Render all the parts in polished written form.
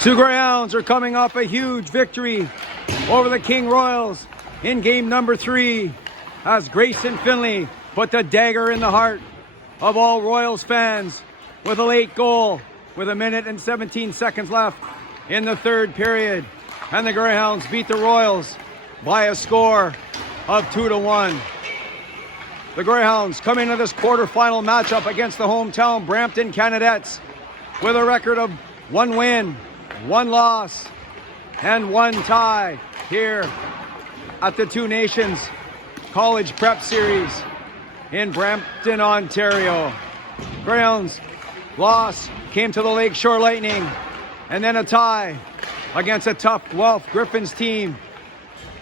Two Greyhounds are coming off a huge victory over the King Royals in game number 3 as Grayson Finley put the dagger in the heart of all Royals fans with a late goal with 1 minute and 17 seconds left in the third period. And the Greyhounds beat the Royals by a score of 2-1. The Greyhounds come into this quarterfinal matchup against the hometown Brampton Canadettes with a record of 1 win, 1 loss, and 1 tie here at the Two Nations College Prep Series in Brampton, Ontario. Greyhounds loss came to the Lakeshore Lightning, and then a tie against a tough Guelph Griffins team,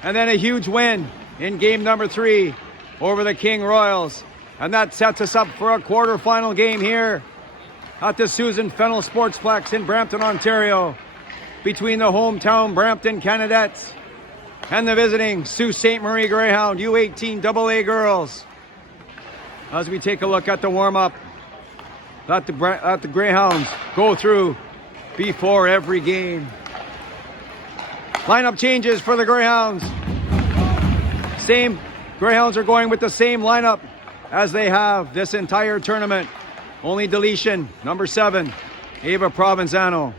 and then a huge win in game number 3 over the King Royals. And that sets us up for a quarterfinal game here at the Susan Fennell Sportsplex in Brampton, Ontario, between the hometown Brampton Canadettes and the visiting Sault Ste. Marie Greyhound U18AA girls. As we take a look at the warm-up that the Greyhounds go through before every game. Lineup changes for the Greyhounds. Greyhounds are going with the same lineup as they have this entire tournament. Only deletion, number 7, Ava Provenzano.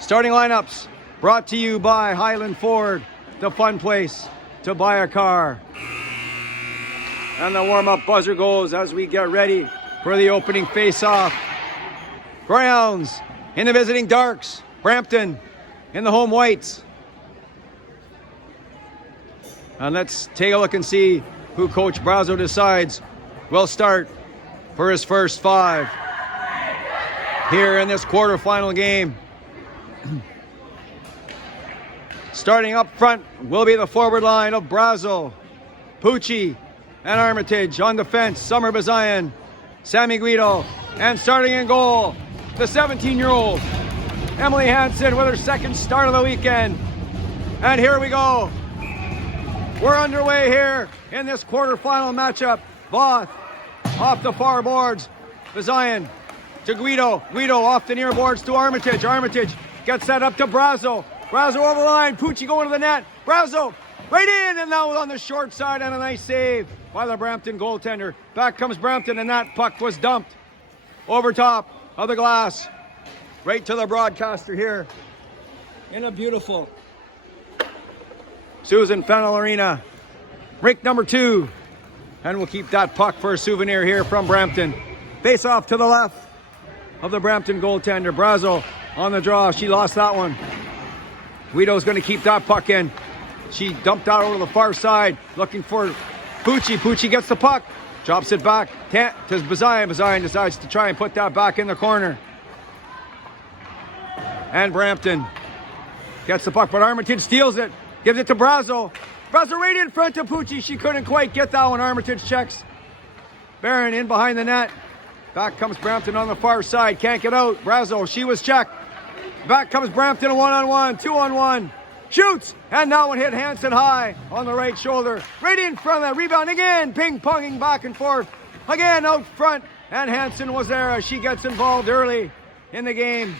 Starting lineups brought to you by Highland Ford, the fun place to buy a car. And the warm-up buzzer goes as we get ready for the opening face-off. Greyhounds in the visiting darks, Brampton in the home whites. And let's take a look and see who Coach Brazo decides will start for his first 5 here in this quarterfinal game. Starting up front will be the forward line of Brazo, Pucci, and Armitage. On defense, Summer Bazayan, Sammy Guido, and starting in goal, the 17-year-old Emily Hansen with her second start of the weekend. And here we go. We're underway here in this quarterfinal matchup. Voth off the far boards. Bazayan to Guido. Guido off the near boards to Armitage. Armitage gets that up to Brazo. Brazo over the line. Pucci going to the net. Brazo right in, and that was on the short side, and a nice save by the Brampton goaltender. Back comes Brampton, and that puck was dumped over top of the glass right to the broadcaster here in a beautiful Susan Fennell Arena. Rink number 2. And we'll keep that puck for a souvenir here from Brampton. Face off to the left of the Brampton goaltender. Brazo on the draw. She lost that one. Guido's going to keep that puck in. She dumped out over the far side looking for Pucci. Pucci gets the puck. Drops it back to Bazayan. Bazayan decides to try and put that back in the corner. And Brampton gets the puck, but Armitage steals it. Gives it to Brazo. Brazo right in front of Pucci. She couldn't quite get that one. Armitage checks. Barron in behind the net. Back comes Brampton on the far side. Can't get out. Brazo, she was checked. Back comes Brampton, a 1-on-1, 2-on-1. Shoots, and that one hit Hansen high on the right shoulder. Right in front of that. Rebound again. Ping-ponging back and forth. Again out front. And Hansen was there as she gets involved early in the game.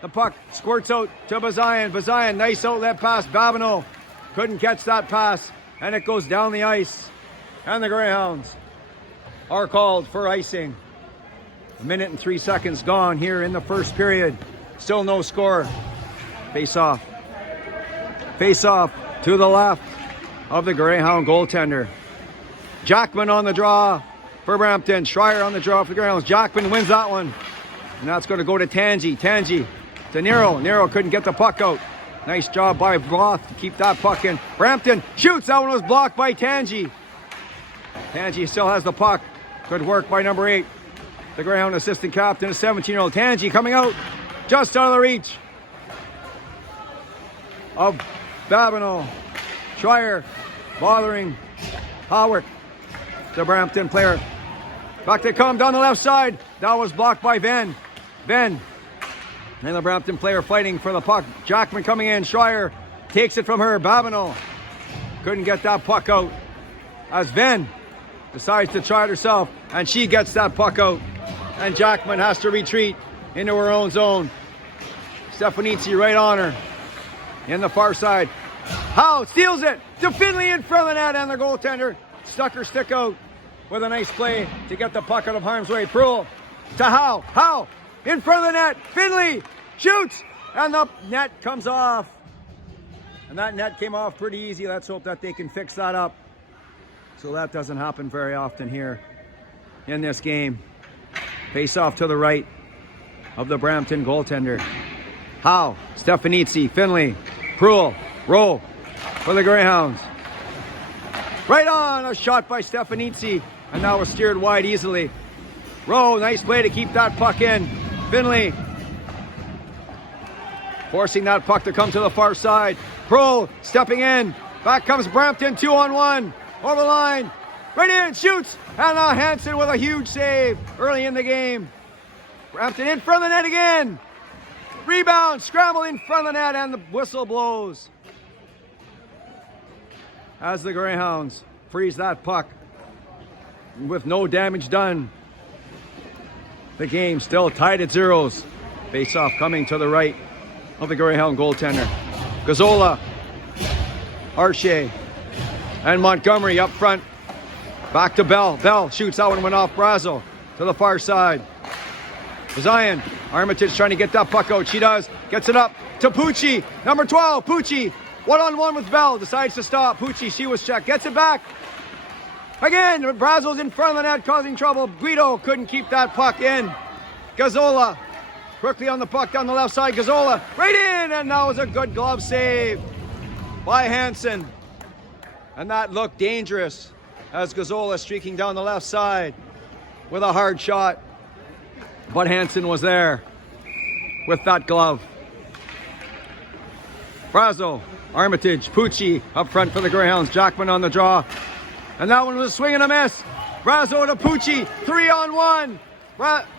The puck squirts out to Bazayan. Bazayan, nice outlet pass. Babineau couldn't catch that pass, and it goes down the ice. And the Greyhounds are called for icing. 1 minute and 3 seconds gone here in the first period. Still no score. Face off. Face off to the left of the Greyhound goaltender. Jackman on the draw for Brampton. Schreier on the draw for the Greyhounds. Jackman wins that one. And that's going to go to Tangi. Tangi to Nero. Nero couldn't get the puck out. Nice job by Voth to keep that puck in. Brampton shoots. That one was blocked by Tangi. Tangi still has the puck. Good work by number 8. The Greyhound assistant captain, a 17-year-old Tangi coming out. Just out of the reach of Babineau. Schreier bothering Howard, the Brampton player. Back they come down the left side. That was blocked by Venn. Venn. And the Brampton player fighting for the puck. Jackman coming in. Schreier takes it from her. Babineau couldn't get that puck out as Venn decides to try it herself, and she gets that puck out. And Jackman has to retreat into her own zone. Stefanici right on her. In the far side. Howe steals it to Finley in front of the net, and the goaltender stuck her stick out with a nice play to get the puck out of harm's way. Proulx to Howe. Howe in front of the net. Finley shoots, and the net comes off. And that net came off pretty easy. Let's hope that they can fix that up, so that doesn't happen very often here in this game. Face off to the right of the Brampton goaltender. Howe, Stefanici, Finley, Proulx, row for the Greyhounds. Right on, a shot by Stefanici, and that was steered wide easily. Rowe, nice play to keep that puck in. Finley forcing that puck to come to the far side. Proulx stepping in. Back comes Brampton, 2-on-1. Over the line. Right in, shoots. And now Hansen with a huge save early in the game. Brampton in front of the net again. Rebound, scramble in front of the net, and the whistle blows as the Greyhounds freeze that puck with no damage done. The game still tied at zeros. Face-off coming to the right of the Greyhound goaltender. Gazzola, Arche, and Montgomery up front. Back to Bell. Bell shoots. That one went off Brazo to the far side. Zion. Armitage trying to get that puck out. She does. Gets it up to Pucci. Number 12. Pucci. One-on-one with Bell. Decides to stop. Pucci. She was checked. Gets it back. Again. Brazo's in front of the net causing trouble. Guido couldn't keep that puck in. Gazzola. Quickly on the puck down the left side. Gazzola. Right in. And that was a good glove save by Hansen. And that looked dangerous as Gazzola streaking down the left side with a hard shot. But Hansen was there with that glove. Brazo, Armitage, Pucci up front for the Greyhounds. Jackman on the draw. And that one was a swing and a miss. Brazo to Pucci, 3-on-1.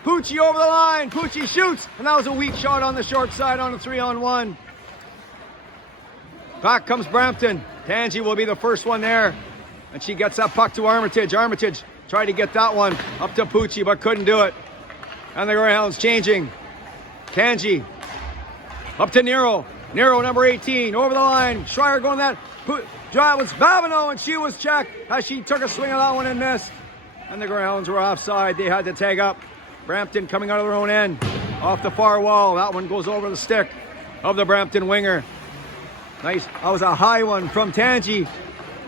Pucci over the line. Pucci shoots. And that was a weak shot on the short side on a 3-on-1. Back comes Brampton. Tangi will be the first one there. And she gets that puck to Armitage. Armitage tried to get that one up to Pucci, but couldn't do it. And the Greyhounds changing. Tangi up to Nero. Nero, number 18, over the line. Schreier going that. That was Babineau, and she was checked as she took a swing of that one and missed. And the Greyhounds were offside. They had to tag up. Brampton coming out of their own end. Off the far wall. That one goes over the stick of the Brampton winger. Nice. That was a high one from Tangi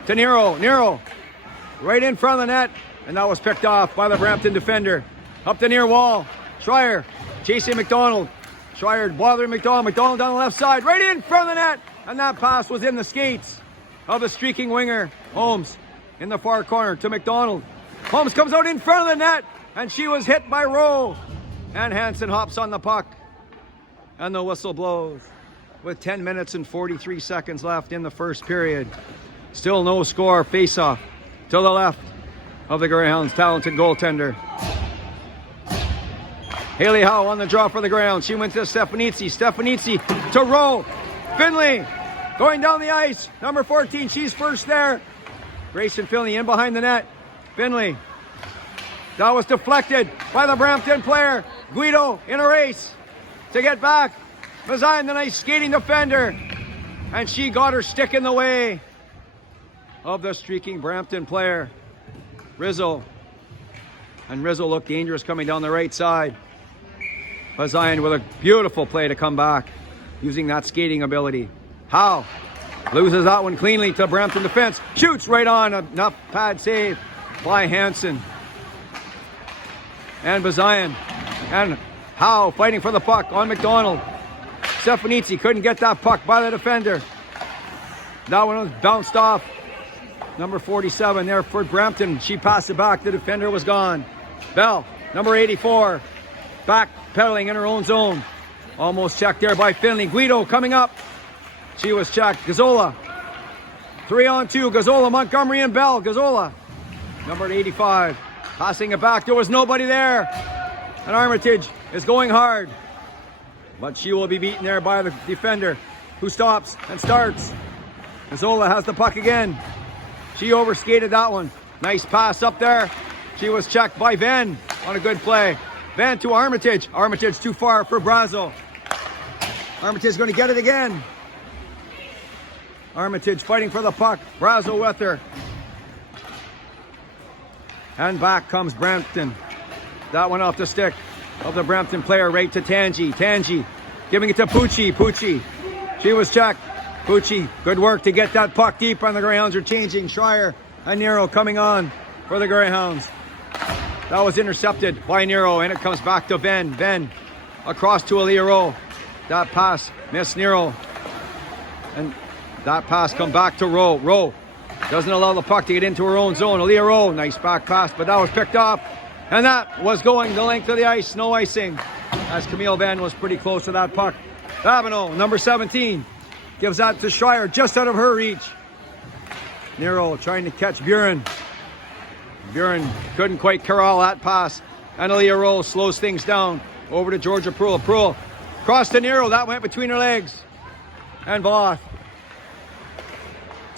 to Nero. Nero right in front of the net. And that was picked off by the Brampton defender. Up the near wall. Schreier chasing McDonald. Schreier bothering McDonald. McDonald down the left side. Right in front of the net. And that pass was in the skates of the streaking winger. Holmes in the far corner to McDonald. Holmes comes out in front of the net. And she was hit by Rowe. And Hansen hops on the puck. And the whistle blows. With 10 minutes and 43 seconds left in the first period. Still no score. Face-off to the left of the Greyhounds' talented goaltender. Haley Howe on the draw for the Greyhounds. She went to Stefanici. Stefanici to Rowe. Finley going down the ice. Number 14, she's first there. Grayson Finley in behind the net. Finley. That was deflected by the Brampton player. Guido in a race to get back. Mazayan, the nice skating defender. And she got her stick in the way of the streaking Brampton player. Rizzo. And Rizzo looked dangerous coming down the right side. Mazayan with a beautiful play to come back using that skating ability. Howe loses that one cleanly to Brampton defense. Shoots right on. Enough pad save by Hansen. And Mazayan. And Howe fighting for the puck on McDonald. Stefanici couldn't get that puck by the defender. That one was bounced off. Number 47 there for Brampton. She passed it back. The defender was gone. Bell, number 84. Back pedaling in her own zone. Almost checked there by Finley. Guido coming up. She was checked. Gazzola. 3-on-2. Gazzola, Montgomery, and Bell. Gazzola, number 85. Passing it back. There was nobody there. And Armitage is going hard. But she will be beaten there by the defender, who stops and starts. Gazzola has the puck again. She overskated that one. Nice pass up there. She was checked by Venn on a good play. Venn to Armitage. Armitage too far for Brazo. Armitage's going to get it again. Armitage fighting for the puck. Brazo with her. And back comes Brampton. That one off the stick of the Brampton player right to Tangi. Tangi giving it to Pucci. Pucci. She was checked. Pucci, good work to get that puck deep on the Greyhounds are changing. Schreier and Nero coming on for the Greyhounds. That was intercepted by Nero, and it comes back to Ben. Ben across to Aaliyah Rowe. That pass missed Nero. And that pass come back to Rowe. Rowe doesn't allow the puck to get into her own zone. Aaliyah Rowe, nice back pass, but that was picked up. And that was going the length of the ice, no icing. As Camille Ben was pretty close to that puck. Babineau, number 17, gives that to Schreier, just out of her reach. Nero trying to catch Buren. Buren couldn't quite corral that pass. And Aaliyah Rowe slows things down. Over to Georgia Pruill. Pruill cross to Nero. That went between her legs. And Voth.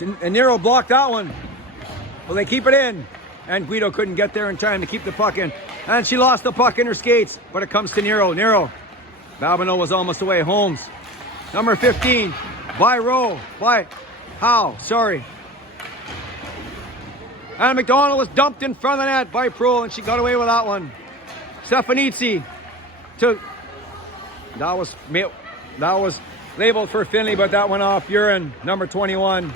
And Nero blocked that one. Well, they keep it in. And Guido couldn't get there in time to keep the puck in. And she lost the puck in her skates. But it comes to Nero. Nero. Babineau was almost away. Holmes. Number 15. By Rowe. By Howe. Sorry. And McDonald was dumped in front of the net by Pruill, and she got away with that one. Stefanitsi to that was labeled for Finley, but that went off Buren, number 21.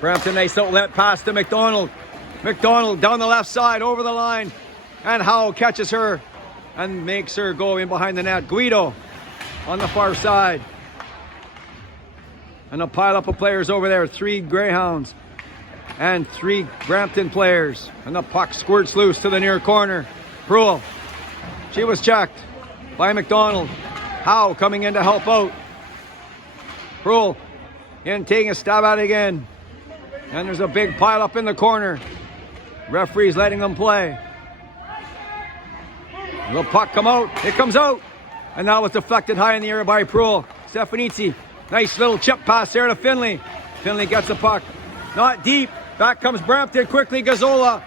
Brampton, nice outlet pass to McDonald. McDonald down the left side over the line, and Howe catches her and makes her go in behind the net. Guido on the far side, and a pile up of players over there. 3 Greyhounds and 3 Brampton players. And the puck squirts loose to the near corner. Pruill. She was checked by McDonald. Howe coming in to help out. Pruill in taking a stab at it again. And there's a big pile up in the corner. Referee's letting them play. The puck come out. It comes out. And that was deflected high in the air by Pruill. Stefanitsi. Nice little chip pass there to Finley. Finley gets the puck. Not deep. Back comes Brampton quickly. Gazzola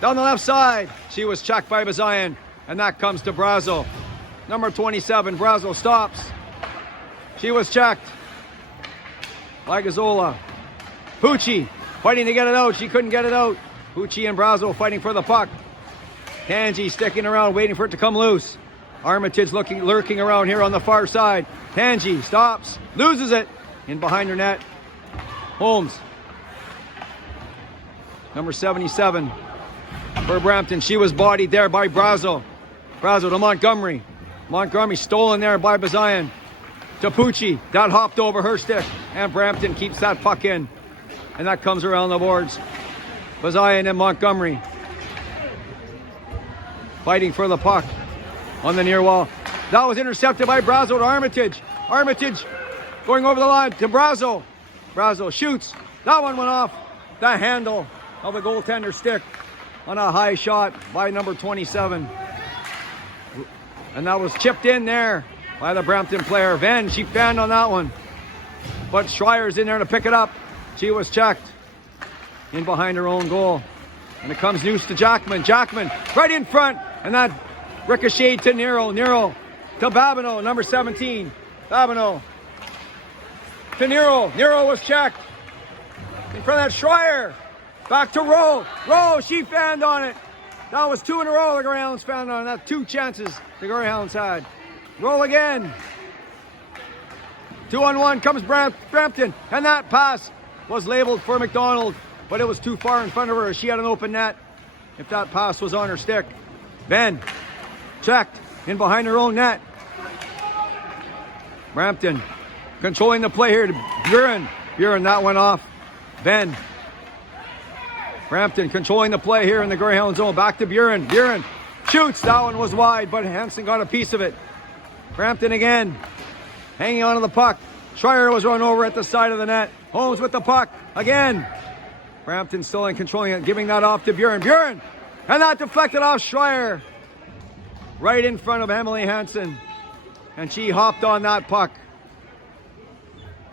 down the left side. She was checked by Bazayan. And that comes to Brazo. Number 27. Brazo stops. She was checked by Gazzola. Pucci fighting to get it out. She couldn't get it out. Pucci and Brazo fighting for the puck. Tangi sticking around waiting for it to come loose. Armitage lurking around here on the far side. Tangi stops. Loses it. In behind her net. Holmes. Number 77 for Brampton. She was bodied there by Brazo. Brazo to Montgomery. Montgomery stolen there by Bazayan. To Pucci. That hopped over her stick. And Brampton keeps that puck in. And that comes around the boards. Bazayan and Montgomery fighting for the puck on the near wall. That was intercepted by Brazo to Armitage. Armitage going over the line to Brazo. Brazo shoots. That one went off the handle of the goaltender's stick on a high shot by number 27. And that was chipped in there by the Brampton player. Venn, she fanned on that one. But Schreier's in there to pick it up. She was checked in behind her own goal. And it comes loose to Jackman. Jackman right in front. And that ricocheted to Nero. Nero to Babineau, number 17. Babineau to Nero. Nero was checked. In front of that Schreier. Back to Rowe. Rowe, she fanned on it. That was 2 in a row the Greyhounds fanned on it. That's 2 chances the Greyhounds had. Rowe again. 2-on-1 comes Brampton. And that pass was labeled for McDonald. But it was too far in front of her. She had an open net. If that pass was on her stick. Ben checked in behind her own net. Brampton controlling the play here to Buren. Buren, that went off. Ben. Brampton controlling the play here in the Greyhound zone. Back to Buren. Buren shoots. That one was wide, but Hansen got a piece of it. Brampton again. Hanging on to the puck. Schreier was run over at the side of the net. Holmes with the puck. Again. Brampton still in controlling it. Giving that off to Buren. Buren. And that deflected off Schreier. Right in front of Emily Hansen. And she hopped on that puck.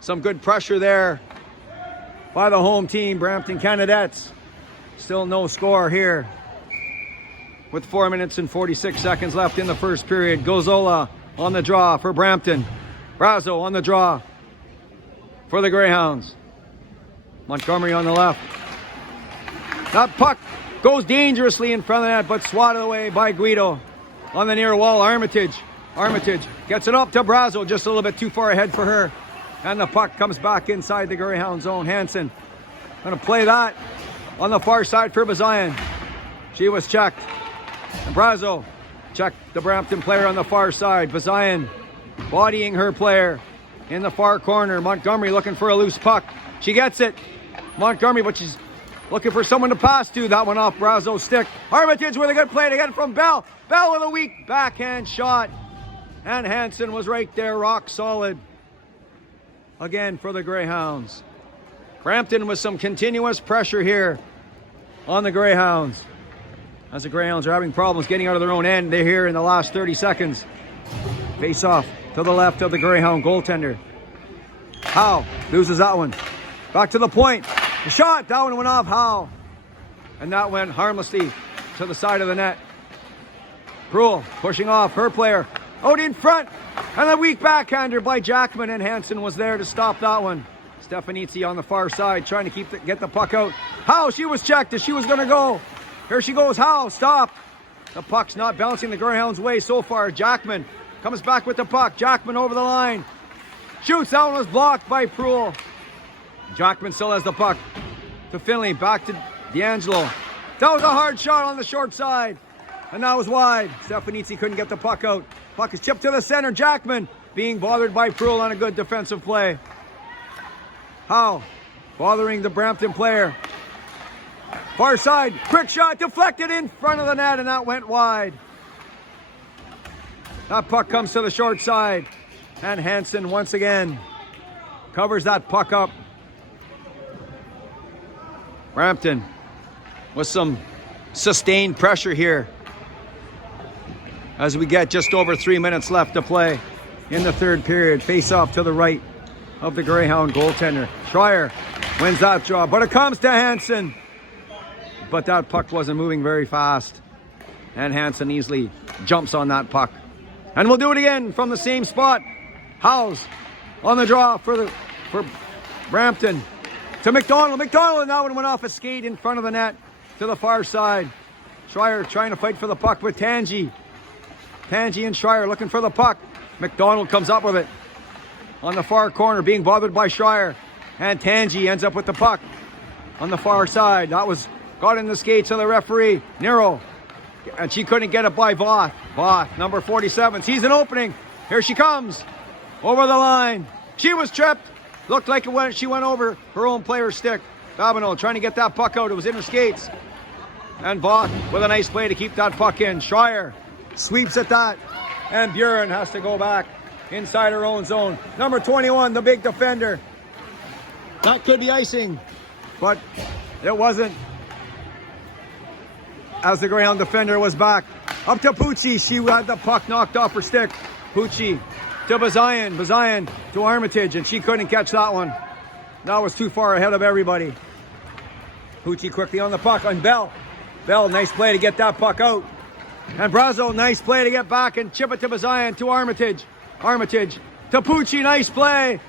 Some good pressure there by the home team, Brampton Canadettes. Still no score here with 4 minutes and 46 seconds left in the first period. Gozzola on the draw for Brampton. Brazo on the draw for the Greyhounds. Montgomery on the left. That puck goes dangerously in front of that, but swatted away by Guido. On the near wall, Armitage gets it up to Brazo, just a little bit too far ahead for her. And the puck comes back inside the Greyhound zone. Hansen going to play that on the far side for Bazayan. She was checked. And Brazo checked the Brampton player on the far side. Bazayan bodying her player in the far corner. Montgomery looking for a loose puck. She gets it. Montgomery, but she's looking for someone to pass to. That one off Brazo's stick. Armitage with a good play to get it from Bell. Bell with a weak backhand shot. And Hansen was right there, rock solid. Again for the Greyhounds. Brampton with some continuous pressure here on the Greyhounds. As the Greyhounds are having problems getting out of their own end, they're here in the last 30 seconds. Face off to the left of the Greyhound goaltender. Howe loses that one. Back to the point. The shot, that one went off Howe. And that went harmlessly to the side of the net. Krul pushing off her player. Out in front. And a weak backhander by Jackman, and Hansen was there to stop that one. Stefanitsi on the far side trying to get the puck out. Howe, she was checked as she was going to go. Here she goes. Howe, stop. The puck's not bouncing the Greyhounds' way so far. Jackman comes back with the puck. Jackman over the line. Shoots. That one was blocked by Proul. Jackman still has the puck to Finley. Back to D'Angelo. That was a hard shot on the short side. And that was wide. Stefanitsi couldn't get the puck out. Puck is chipped to the center. Jackman being bothered by Proul on a good defensive play. Howe bothering the Brampton player. Far side. Quick shot deflected in front of the net, and that went wide. That puck comes to the short side. And Hansen once again covers that puck up. Brampton with some sustained pressure here as we get just over 3 minutes left to play in the third period. Face off to the right of the Greyhound goaltender. Schreier wins that draw, but it comes to Hansen. But that puck wasn't moving very fast, and Hansen easily jumps on that puck. And we'll do it again from the same spot. Howes on the draw for Brampton to McDonald. McDonald, and that one went off a skate in front of the net to the far side. Schreier trying to fight for the puck with Tangi. Tangi and Schreier looking for the puck. McDonald comes up with it on the far corner, being bothered by Schreier. And Tangi ends up with the puck on the far side. That was got in the skates of the referee, Nero. And she couldn't get it by Voth. Voth, number 47, sees an opening. Here she comes over the line. She was tripped. Looked like she went over her own player's stick. Babineau trying to get that puck out. It was in her skates. And Voth with a nice play to keep that puck in. Schreier sweeps at that. And Buren has to go back inside her own zone. Number 21, the big defender. That could be icing, but it wasn't. As the Greyhound defender was back. Up to Pucci. She had the puck knocked off her stick. Pucci to Bazayan. Bazayan to Armitage, and she couldn't catch that one. That was too far ahead of everybody. Pucci quickly on the puck on Bell. Bell, nice play to get that puck out. And Brazo, nice play to get back and chip it to Bazayan to Armitage. Armitage to Pucci, nice play.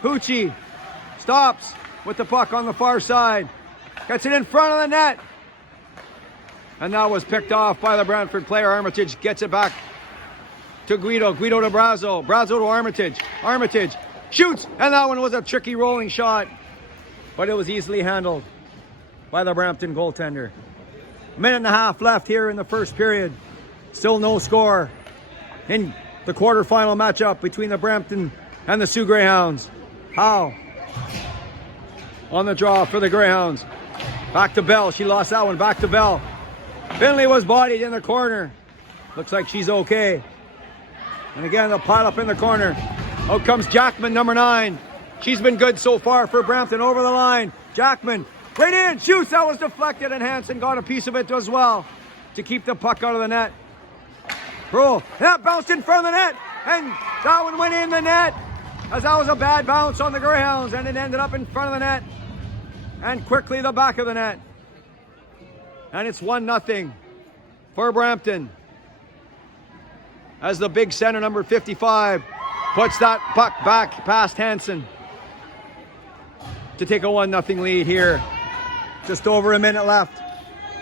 Pucci stops with the puck on the far side. Gets it in front of the net. And that was picked off by the Brantford player. Armitage gets it back to Guido. Guido to Brazo. Brazo to Armitage. Armitage shoots. And that one was a tricky rolling shot. But it was easily handled by the Brampton goaltender. Minute and a half left here in the first period. Still no score in the quarterfinal matchup between the Brampton and the Sioux Greyhounds. Howe on the draw for the Greyhounds. Back to Bell. She lost that one. Back to Bell. Finley was bodied in the corner. Looks like she's okay. And again, they'll pile up in the corner. Out comes Jackman, number 9. She's been good so far for Brampton. Over the line. Jackman, right in, shoots. That was deflected, and Hansen got a piece of it as well to keep the puck out of the net. Proul, that bounced in front of the net, and that one went in the net, as that was a bad bounce on the Greyhounds, and it ended up in front of the net, and quickly the back of the net. And it's 1-0 for Brampton. As the big center, number 55, puts that puck back past Hansen to take a 1-0 lead here. Just over a minute left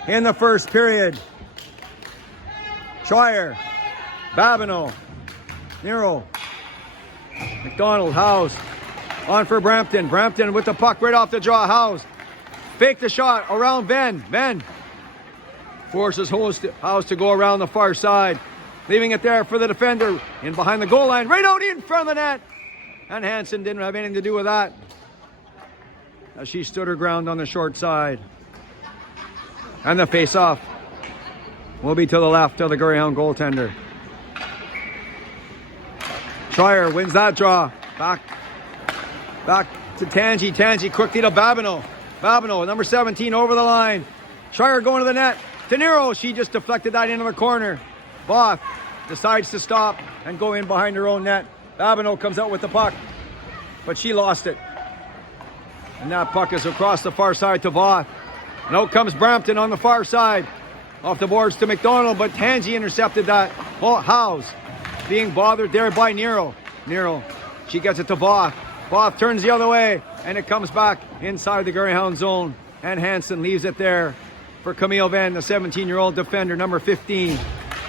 in the first period. Schreier, Babineau, Nero, McDonald, House, on for Brampton. Brampton with the puck right off the draw. House, fake the shot around Venn. Venn forces House to go around the far side, leaving it there for the defender in behind the goal line, right out in front of the net. And Hansen didn't have anything to do with that, as she stood her ground on the short side. And the face-off will be to the left of the Greyhound goaltender. Schreier wins that draw. Back to Tangi. Tangi quickly to Babineau. Babineau, number 17, over the line. Schreier going to the net. De Niro, she just deflected that into the corner. Voth decides to stop and go in behind her own net. Babineau comes out with the puck, but she lost it. And that puck is across the far side to Voth. And out comes Brampton on the far side. Off the boards to McDonald, but Tangi intercepted that. Oh, Howes being bothered there by Nero. Nero, she gets it to Voth. Voth turns the other way, and it comes back inside the Greyhound zone. And Hansen leaves it there for Camille Venn, the 17-year-old defender, number 15.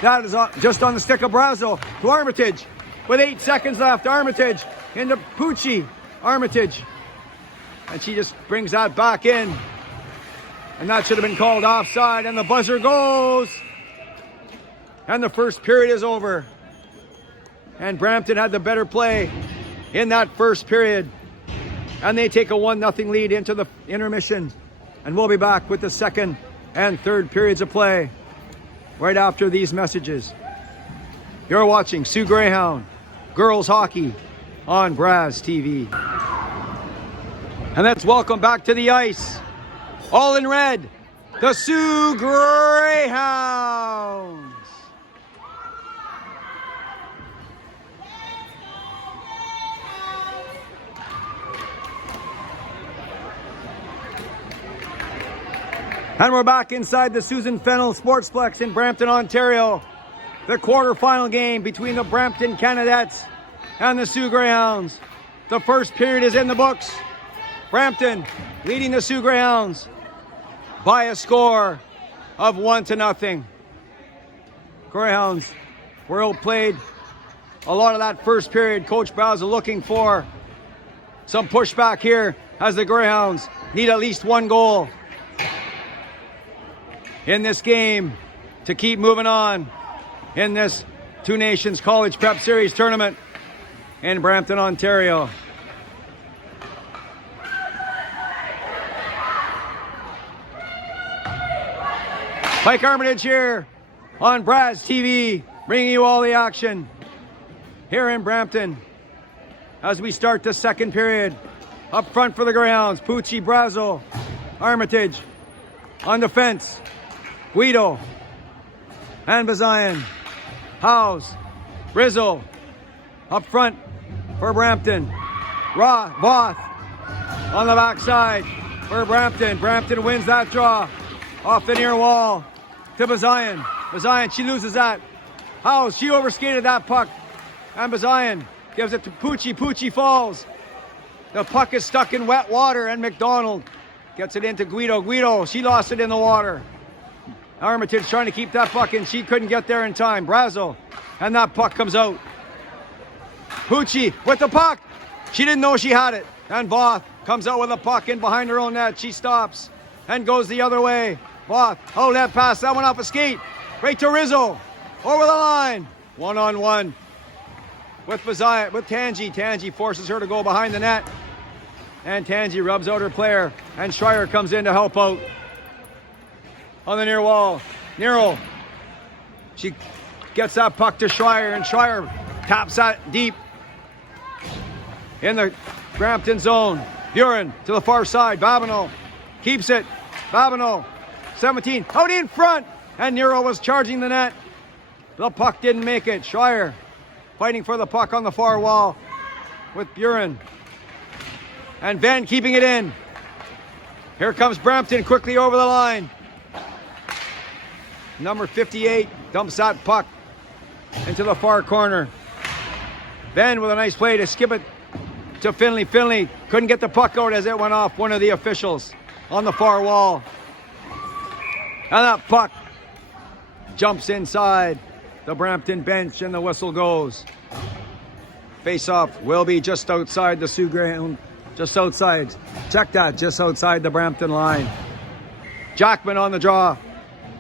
That is just on the stick of Brazo to Armitage. With 8 seconds left, Armitage into Pucci. Armitage. And she just brings that back in. And that should have been called offside, and the buzzer goes. And the first period is over. And Brampton had the better play in that first period. And they take a 1-0 lead into the intermission. And we'll be back with the second and third periods of play right after these messages. You're watching Sioux Greyhound Girls Hockey on Braz TV. And let's welcome back to the ice, all in red, the Sioux Greyhounds. And we're back inside the Susan Fennell Sportsplex in Brampton, Ontario. The quarterfinal game between the Brampton Canadettes and the Sioux Greyhounds. The first period is in the books. Brampton leading the Sioux Greyhounds by a score of 1-0. Greyhounds were outplayed a lot of that first period. Coach Bowser looking for some pushback here as the Greyhounds need at least one goal in this game to keep moving on in this Two Nations College Prep Series tournament in Brampton, Ontario. Mike Armitage here on Braz TV, bringing you all the action here in Brampton as we start the second period. Up front for the Greyhounds, Pucci, Brazo, Armitage. On defense, Guido and Bazayan. Howes, Rizzo. Up front for Brampton. Voth on the backside for Brampton. Brampton wins that draw off the near wall to Bazayan. Bazayan, she loses that. Howes, she overskated that puck. And Bazayan gives it to Pucci. Pucci falls. The puck is stuck in wet water, and McDonald gets it into Guido. Guido, she lost it in the water. Armitage trying to keep that puck in. She couldn't get there in time. Brazo, and that puck comes out. Pucci with the puck. She didn't know she had it. And Voth comes out with a puck in behind her own net. She stops and goes the other way. Voth, oh, that pass, that one off a skate. Right to Rizzo. Over the line. 1-on-1 with Bazayan, with Tangi. Tangi forces her to go behind the net. And Tangi rubs out her player. And Schreier comes in to help out on the near wall. Nero, she gets that puck to Schreier, and Schreier taps that deep in the Brampton zone. Buren to the far side. Babineau keeps it. Babineau, 17, out in front, and Nero was charging the net. The puck didn't make it. Schreier fighting for the puck on the far wall with Buren. And Venn keeping it in. Here comes Brampton quickly over the line. Number 58 dumps that puck into the far corner. Ben with a nice play to skip it to Finley. Finley couldn't get the puck out as it went off one of the officials on the far wall. And that puck jumps inside the Brampton bench and the whistle goes. Face-off will be just outside the Sioux Greyhound. Just outside. Check that, just outside the Brampton line. Jackman on the draw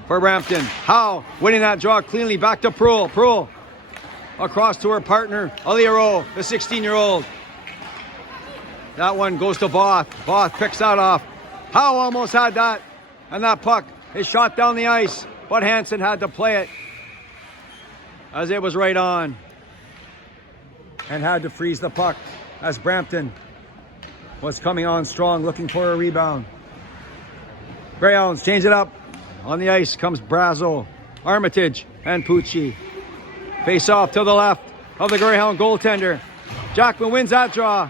for Brampton. Howe winning that draw cleanly back to Proulx. Proulx across to her partner, Aliero, the 16-year-old. That one goes to Voth. Voth picks that off. Howe almost had that. And that puck is shot down the ice. But Hansen had to play it as it was right on. And had to freeze the puck as Brampton was coming on strong, looking for a rebound. Greyhounds change it up. On the ice comes Brazo, Armitage, and Pucci. Face off to the left of the Greyhound goaltender. Jackman wins that draw,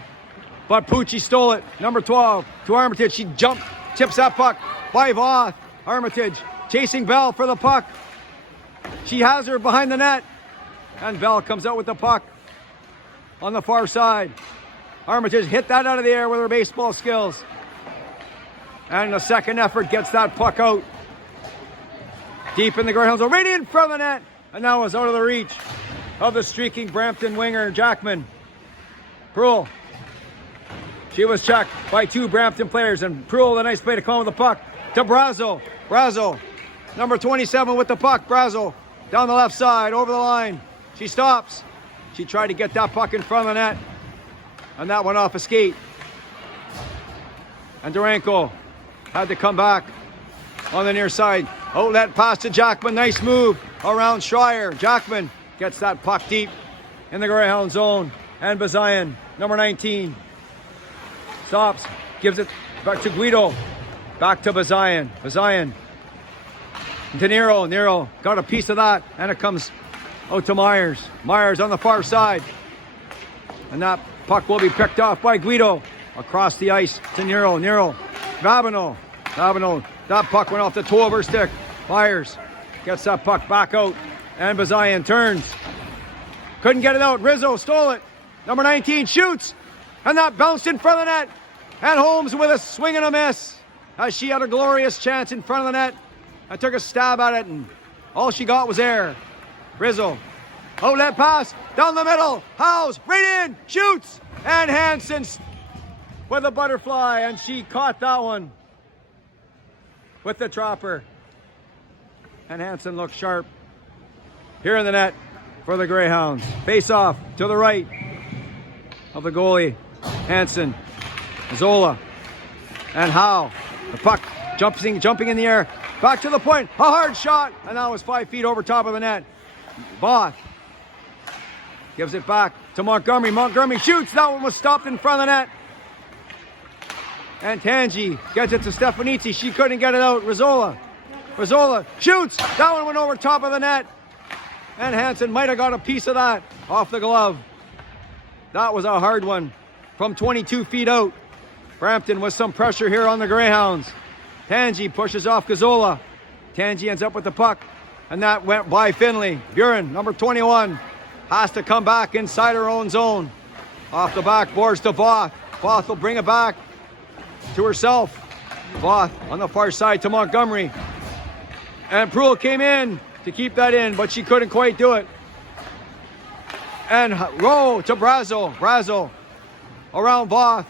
but Pucci stole it. Number 12 to Armitage. She tips that puck by Voth. Armitage chasing Bell for the puck. She has her behind the net, and Bell comes out with the puck on the far side. Armitage hit that out of the air with her baseball skills. And the second effort gets that puck out. Deep in the Greyhounds, right in front of the net. And that was out of the reach of the streaking Brampton winger, Jackman. Proulx. She was checked by two Brampton players. And Proulx, the nice play to come with the puck to Brazo. Brazo, number 27 with the puck. Brazo down the left side, over the line. She stops. She tried to get that puck in front of the net. And that went off a skate. And Duranko had to come back on the near side. Outlet pass to Jackman. Nice move around Schreier. Jackman gets that puck deep in the Greyhound zone. And Bazayan, number 19, stops. Gives it back to Guido. Back to Bazayan. Bazayan to Nero. Nero got a piece of that. And it comes out to Myers. Myers on the far side. And that puck will be picked off by Guido. Across the ice to Nero. Nero. Rabino. Rabino. That puck went off the toe of her stick. Myers gets that puck back out. And Bazayan turns. Couldn't get it out. Rizzo stole it. Number 19 shoots. And that bounced in front of the net. And Holmes with a swing and a miss. As she had a glorious chance in front of the net. And took a stab at it. And all she got was air. Rizzo. Outlet pass. Down the middle. Howes. Right in. Shoots. And Hansen with a butterfly. And she caught that one with the dropper. And Hansen looked sharp here in the net for the Greyhounds. Face off to the right of the goalie. Hansen, Zola, and Howe. The puck jumping in the air. Back to the point. A hard shot. And that was 5 feet over top of the net. Voth gives it back to Montgomery. Montgomery shoots. That one was stopped in front of the net. And Tangi gets it to Stefanizzi. She couldn't get it out. Rizzola shoots. That one went over top of the net. And Hansen might have got a piece of that off the glove. That was a hard one from 22 feet out. Brampton with some pressure here on the Greyhounds. Tangi pushes off Gazzola. Tangi ends up with the puck. And that went by Finley. Buren, number 21, has to come back inside her own zone. Off the backboards to Voth. Voth will bring it back to herself. Voth on the far side to Montgomery. And Proulx came in to keep that in, but she couldn't quite do it. And row to Brazo. Brazo around Voth.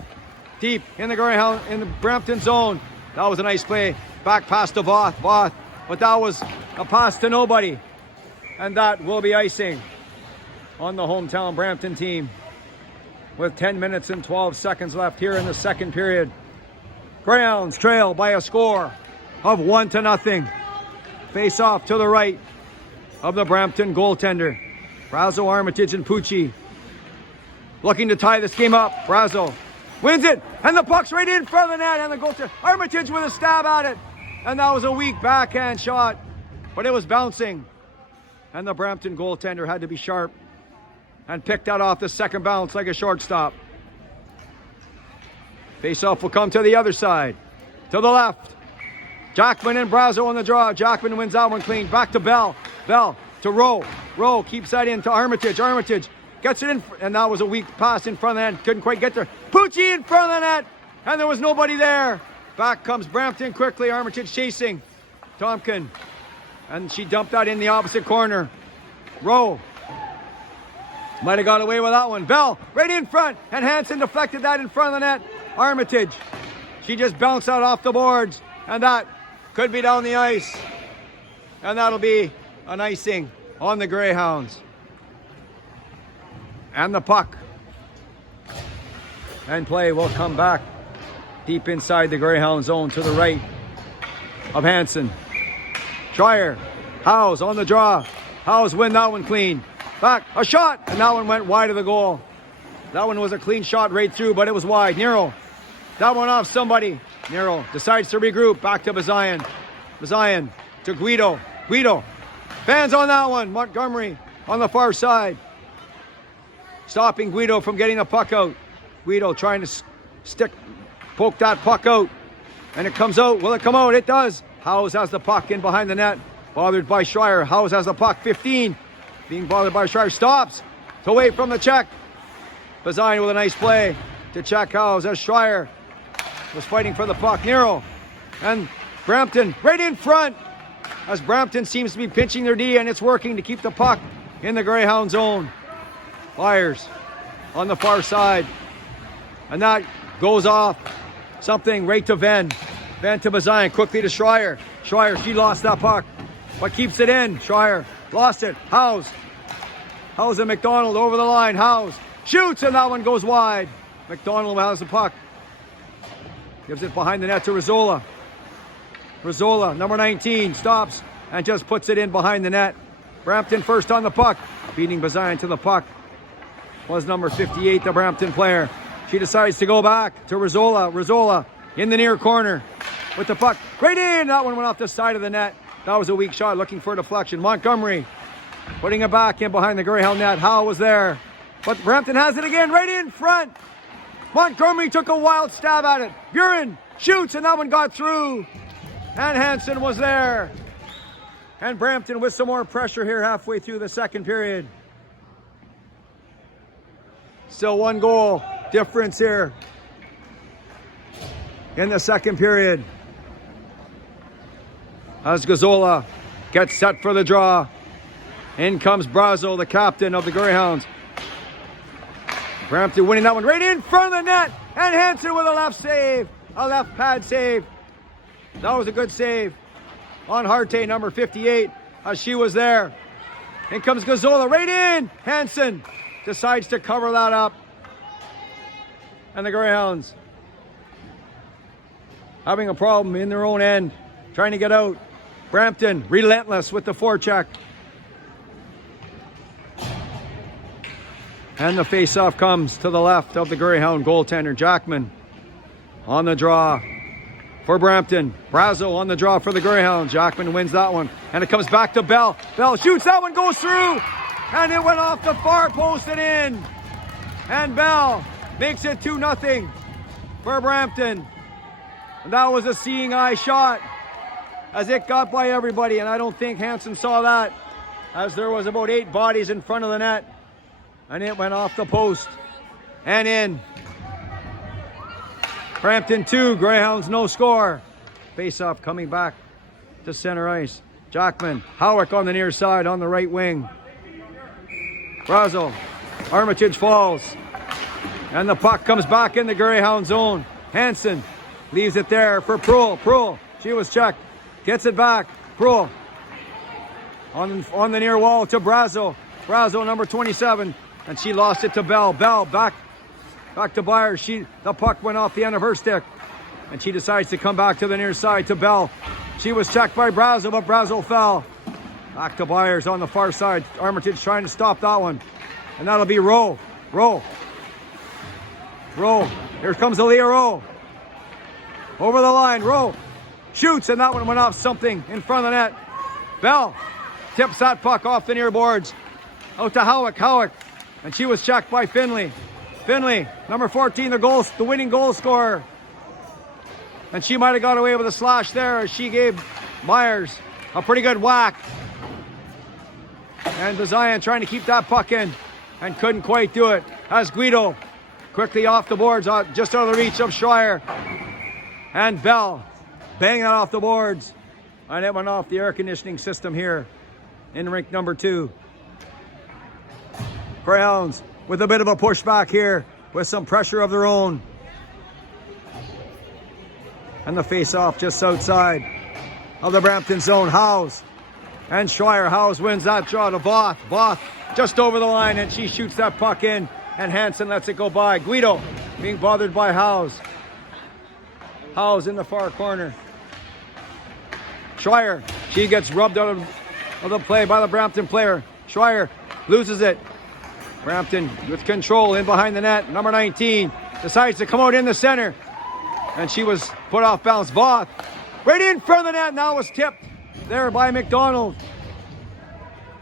Deep in the Greyhound, in the Brampton zone. That was a nice play. Back pass to Voth. Voth. But that was a pass to nobody. And that will be icing on the hometown Brampton team. With 10 minutes and 12 seconds left here in the second period. Greyhounds trail by a score of 1-0. Face off to the right of the Brampton goaltender. Brazo, Armitage, and Pucci looking to tie this game up. Brazo wins it, and the puck's right in front of the net, and the goaltender, Armitage with a stab at it. And that was a weak backhand shot, but it was bouncing. And the Brampton goaltender had to be sharp and pick that off the second bounce like a shortstop. Face-off will come to the other side. To the left. Jackman and Brazo on the draw. Jackman wins that one clean. Back to Bell. Bell to Rowe. Rowe keeps that in to Armitage. Armitage gets it in, and that was a weak pass in front of the net. Couldn't quite get there. Pucci in front of the net, and there was nobody there. Back comes Brampton quickly. Armitage chasing. Tompkin, and she dumped that in the opposite corner. Rowe might have got away with that one. Bell right in front, and Hansen deflected that in front of the net. Armitage, she just bounced out off the boards, and that could be down the ice, and that'll be an icing on the Greyhounds. And the puck and play will come back deep inside the Greyhound zone to the right of Hansen. Schreier, Howes on the draw. Howes win that one clean. Back, a shot, and that one went wide of the goal. That one was a clean shot right through, but it was wide. Nero, that one off somebody. Nero decides to regroup. Back to Bazayan. Bazayan to Guido. Guido, fans on that one. Montgomery on the far side, stopping Guido from getting the puck out. Guido trying to poke that puck out, and it comes out. Will it come out? It does. Howes has the puck in behind the net, bothered by Schreier. Howes has the puck, 15. Being bothered by Schreier, stops to wait from the check. Bazayan with a nice play to check Howes as Schreier was fighting for the puck. Nero and Brampton right in front, as Brampton seems to be pinching their D, and it's working to keep the puck in the Greyhound zone. Byers on the far side, and that goes off something right to Venn. Venn to Bazayan, quickly to Schreier. Schreier, she lost that puck, but keeps it in. Schreier lost it. Howes and McDonald over the line. Howes shoots, and that one goes wide. McDonald has the puck, gives it behind the net to Rizzola. Rizzola, number 19, stops and just puts it in behind the net. Brampton first on the puck, beating Bazayan to the puck was number 58, the Brampton player. She decides to go back to Rizzola. Rizzola in the near corner with the puck right in. That one went off the side of the net. That was a weak shot, looking for a deflection. Montgomery putting it back in behind the Greyhound net. Howe was there, but Brampton has it again right in front. Montgomery took a wild stab at it. Buren shoots, and that one got through. And Hansen was there. And Brampton with some more pressure here halfway through the second period. Still one goal difference here in the second period, as Gazzola gets set for the draw. In comes Brazo, the captain of the Greyhounds. Brampton winning that one right in front of the net, and Hansen with a left save, a left pad save. That was a good save on Harte, number 58, as she was there. In comes Gazzola right in. Hansen decides to cover that up, and the Greyhounds having a problem in their own end, trying to get out. Brampton relentless with the forecheck. And the face-off comes to the left of the Greyhound goaltender. Jackman on the draw for Brampton. Brazo on the draw for the Greyhounds. Jackman wins that one, and it comes back to Bell. Bell shoots, that one goes through, and it went off the far post and in. And Bell makes it 2-0 for Brampton. And that was a seeing eye shot, as it got by everybody, and I don't think Hansen saw that, as there was about 8 bodies in front of the net, and it went off the post and in. Brampton 2, Greyhounds no score. Face-off coming back to center ice. Jackman, Howick on the near side on the right wing. Brazo, Armitage falls, and the puck comes back in the Greyhound zone. Hansen leaves it there for Prohl. Prohl, she was checked, gets it back. Prohl on the near wall to Brazo. Brazo, number 27, and she lost it to Bell. Bell back to Byers. The puck went off the end of her stick, and she decides to come back to the near side to Bell. She was checked by Brazo, but Brazo fell. Back to Byers on the far side. Armitage trying to stop that one, and that'll be Rowe. Rowe. Here comes Aaliyah Rowe. Over the line, Rowe shoots, and that one went off something in front of the net. Bell tips that puck off the near boards. Out to Howick. And she was checked by Finley. Finley, number 14, the winning goal scorer. And she might have got away with a slash there, as she gave Myers a pretty good whack. And Bazayan trying to keep that puck in. and couldn't quite do it. As Guido quickly off the boards, just out of the reach of Schreier. And Bell banging it off the boards. And it went off the air conditioning system here in rink number 2. Greyhounds with a bit of a pushback here with some pressure of their own. And the face-off just outside of the Brampton zone. Howes and Schreier. Howes wins that draw to Voth. Voth just over the line, and she shoots that puck in, and Hansen lets it go by. Guido being bothered by Howes. Howes in the far corner. Schreier, she gets rubbed out of the play by the Brampton player. Schreier loses it. Brampton with control in behind the net. Number 19 decides to come out in the center, and she was put off balance. Voth right in front of the net, now was tipped there by McDonald.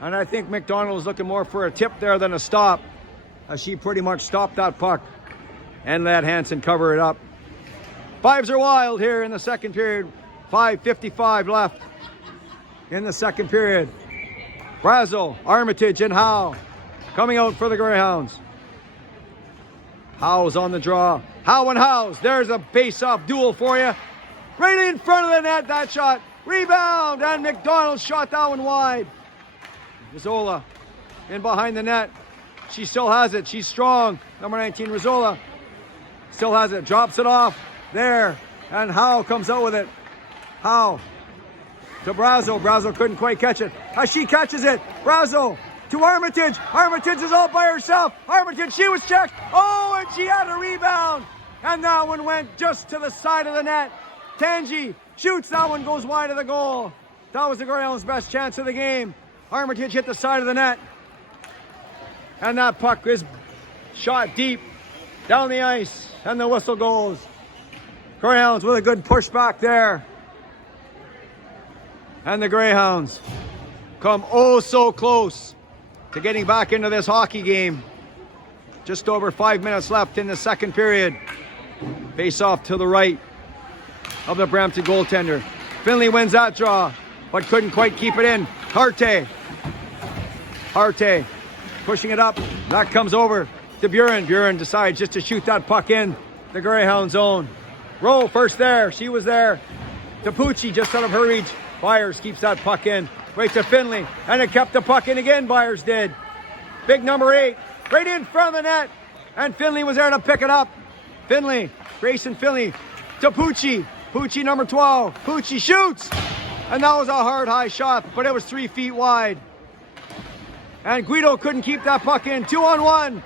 And I think McDonald was looking more for a tip there than a stop, as she pretty much stopped that puck and let Hansen cover it up. Fives are wild here in the second period. 5:55 left in the second period. Brazel, Armitage, and Howe coming out for the Greyhounds. Howe's on the draw. Howe and Howes. There's a face-off duel for you. Right in front of the net, that shot. Rebound, and McDonald shot that one wide. Rizzola in behind the net. She still has it. She's strong. Number 19, Rizzola, still has it. Drops it off there, and Howe comes out with it. Howe to Brazel. Brazel couldn't quite catch it. As she catches it, Brazel to Armitage. Armitage is all by herself. Armitage, she was checked. Oh, and she had a rebound. And that one went just to the side of the net. Tangi shoots. That one goes wide of the goal. That was the Greyhounds' best chance of the game. Armitage hit the side of the net. And that puck is shot deep down the ice. And the whistle goes. Greyhounds with a good pushback there. And the Greyhounds come oh so close to getting back into this hockey game. Just over 5 minutes left in the second period. Face off to the right of the Brampton goaltender. Finley wins that draw, but couldn't quite keep it in. Harte pushing it up. That comes over to Buren. Buren decides just to shoot that puck in the Greyhound zone. Rowe first there. She was there. To Pucci just out of her reach. Byers keeps that puck in. Right to Finley. And it kept the puck in again, Byers did. Big number 8. Right in front of the net. And Finley was there to pick it up. Finley. Grayson Finley. To Pucci. Pucci number 12. Pucci shoots. And that was a hard high shot, but it was 3 feet wide. And Guido couldn't keep that puck in. 2-on-1.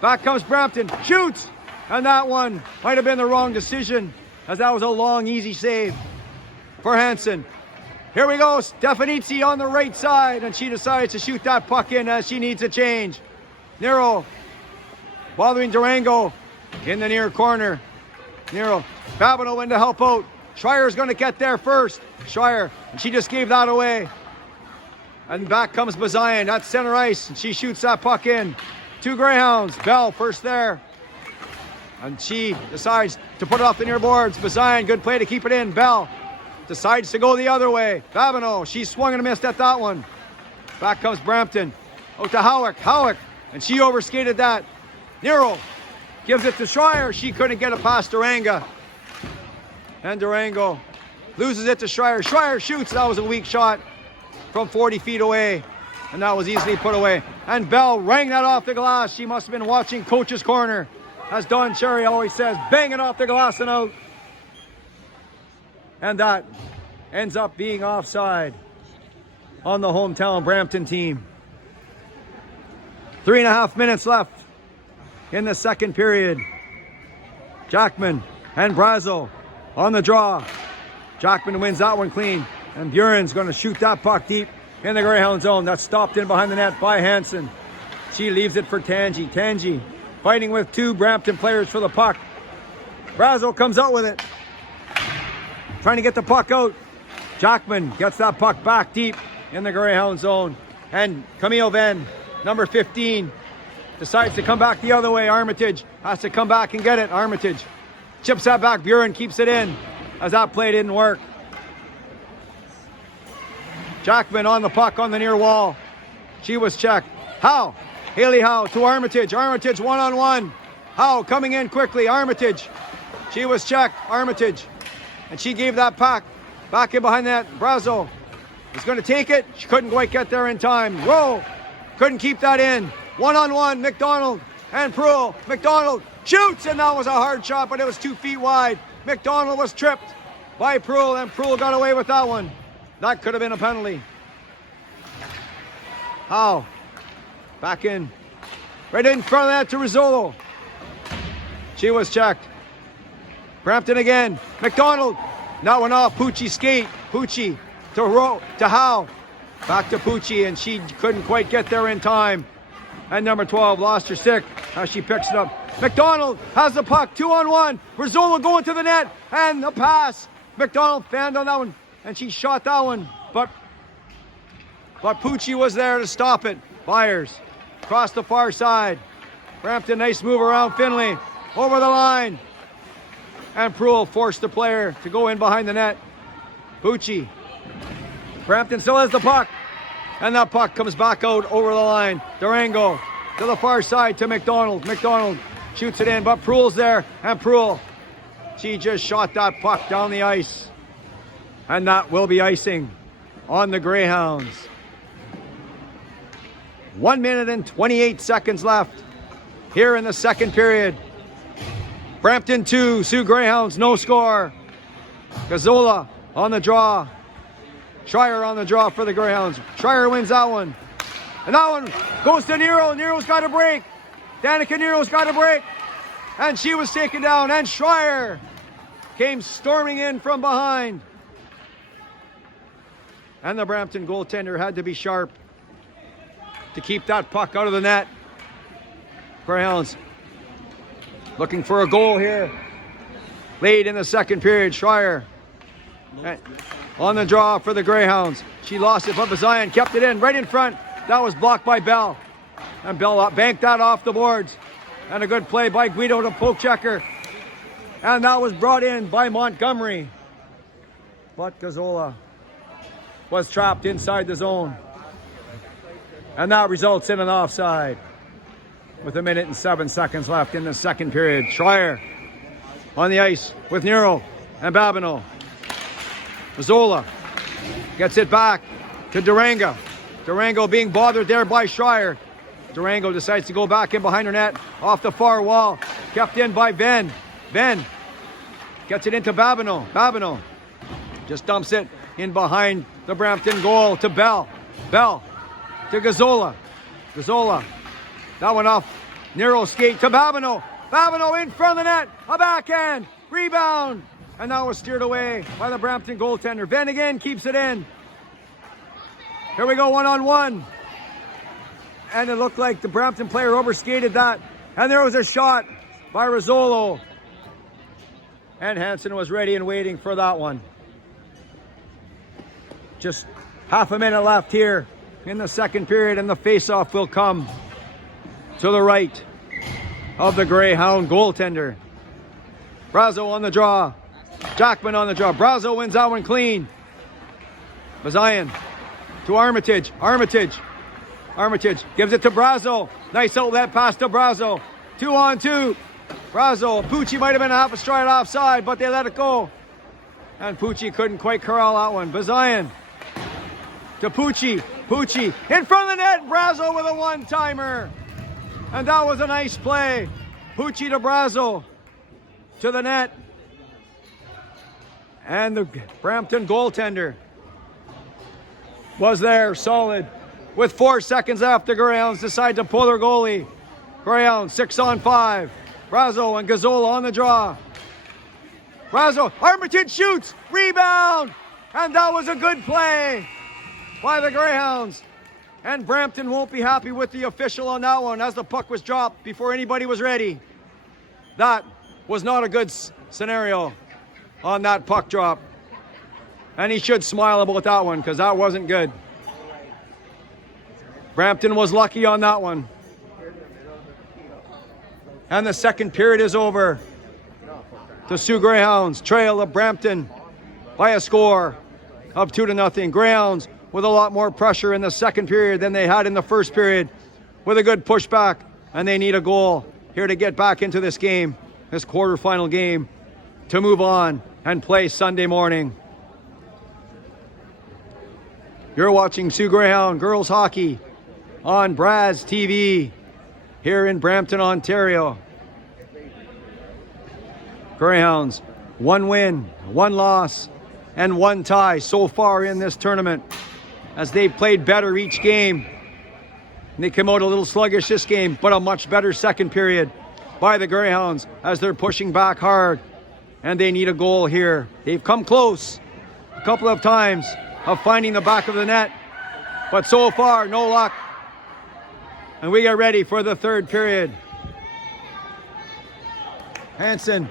Back comes Brampton. Shoots. And that one might have been the wrong decision, as that was a long, easy save for Hansen. Here we go. Stefanizzi on the right side, and she decides to shoot that puck in as she needs a change. Nero bothering Durango in the near corner. Nero. Babineau in to help out. Schreier's going to get there first. Schreier, and she just gave that away. And back comes Bazayan. That's center ice, and she shoots that puck in. 2 Greyhounds. Bell first there. And she decides to put it off the near boards. Bazayan, good play to keep it in. Bell decides to go the other way. Babineau, she swung and missed at that one. Back comes Brampton. Out to Howick. Howick, and she overskated that. Nero gives it to Schreier. She couldn't get it past Duranga. And Durango loses it to Schreier. Schreier shoots. That was a weak shot from 40 feet away. And that was easily put away. And Bell rang that off the glass. She must have been watching Coach's Corner, as Don Cherry always says, banging off the glass and out. And that ends up being offside on the hometown Brampton team. 3.5 minutes left in the second period. Jackman and Brazel on the draw. Jackman wins that one clean. And Buren's going to shoot that puck deep in the Greyhound zone. That's stopped in behind the net by Hansen. She leaves it for Tangi. Tangi fighting with 2 Brampton players for the puck. Brazel comes out with it. Trying to get the puck out. Jackman gets that puck back deep in the Greyhound zone. And Camille Venn, number 15, decides to come back the other way. Armitage has to come back and get it. Armitage chips that back. Buren keeps it in, as that play didn't work. Jackman on the puck on the near wall. She was checked. Howe Haley Howe to Armitage. Armitage one-on-one. Howe coming in quickly. Armitage. She was checked. Armitage. And she gave that pack back in behind that. Brazo was going to take it. She couldn't quite get there in time. Whoa. Couldn't keep that in. One-on-one. McDonald and Pruill. McDonald shoots, and that was a hard shot, but it was 2 feet wide. McDonald was tripped by Pruill, and Pruill got away with that one. That could have been a penalty. Howe. Back in. Right in front of that to Rizzolo. She was checked. Brampton again. McDonald. That one off. Pucci skate. Pucci to Howe. Back to Pucci, and she couldn't quite get there in time. And number 12 lost her stick as she picks it up. McDonald has the puck. 2-on-1. Rizzolo going to the net. And the pass. McDonald fanned on that one. And she shot that one. But Pucci was there to stop it. Byers. Across the far side. Brampton, nice move around Finley. Over the line. And Pruill forced the player to go in behind the net. Pucci. Brampton still has the puck. And that puck comes back out over the line. Durango to the far side to McDonald. McDonald shoots it in, but Pruill's there. And Pruill, she just shot that puck down the ice. And that will be icing on the Greyhounds. 1 minute and 28 seconds left here in the second period. Brampton 2, Sioux Greyhounds, no score. Gazzola on the draw. Schreier on the draw for the Greyhounds. Schreier wins that one. And that one goes to Nero. Nero's got a break. Danica Nero's got a break. And she was taken down. And Schreier came storming in from behind. And the Brampton goaltender had to be sharp to keep that puck out of the net. Greyhounds looking for a goal here. Late in the second period, Schreier on the draw for the Greyhounds. She lost it, but Bazian kept it in right in front. That was blocked by Bell. And Bell banked that off the boards. And a good play by Guido to poke checker. And that was brought in by Montgomery. But Gazzola was trapped inside the zone. And that results in an offside. With 1 minute and 7 seconds left in the second period. Schreier on the ice with Nero and Babineau. Mazzola gets it back to Durango. Durango being bothered there by Schreier. Durango decides to go back in behind her net. Off the far wall. Kept in by Venn. Venn gets it into Babineau. Babineau just dumps it in behind the Brampton goal to Bell. Bell to Gazzola. Gazzola. That one off. Nero skate to Babineau. Babineau in front of the net. A backhand. Rebound. And that was steered away by the Brampton goaltender. Venn again keeps it in. Here we go, 1-on-1. And it looked like the Brampton player overskated that. And there was a shot by Rizzolo. And Hansen was ready and waiting for that one. Just half a minute left here in the second period, and the face-off will come to the right of the Greyhound goaltender. Brazo on the draw. Jackman on the draw. Brazo wins that one clean. Bazian to Armitage. Armitage gives it to Brazo. Nice outlet pass to Brazo. 2-on-2. Brazo. Pucci might have been a half a stride offside, but they let it go. And Pucci couldn't quite corral that one. Bazian to Pucci. Pucci in front of the net. Brazo with a one-timer. And that was a nice play. Pucci to Brazo to the net. And the Brampton goaltender was there, solid. With 4 seconds left, the Greyhounds decide to pull their goalie. Greyhounds 6-on-5. Brazo and Gazzola on the draw. Brazo, Armitage shoots, rebound, and that was a good play by the Greyhounds. And Brampton won't be happy with the official on that one as the puck was dropped before anybody was ready. That was not a good scenario on that puck drop. And he should smile about that one because that wasn't good. Brampton was lucky on that one. And the second period is over. The Sioux Greyhounds trail the Brampton by a score of 2-0. Greyhounds with a lot more pressure in the second period than they had in the first period. with a good pushback, and they need a goal here to get back into this game, this quarterfinal game, to move on and play Sunday morning. You're watching Sioux Greyhound girls hockey on Braz TV here in Brampton, Ontario. Greyhounds, 1 win, 1 loss, and 1 tie so far in this tournament, as they've played better each game. And they came out a little sluggish this game, but a much better second period by the Greyhounds as they're pushing back hard. And they need a goal here. They've come close a couple of times of finding the back of the net, but so far, no luck. And we get ready for the third period. Hansen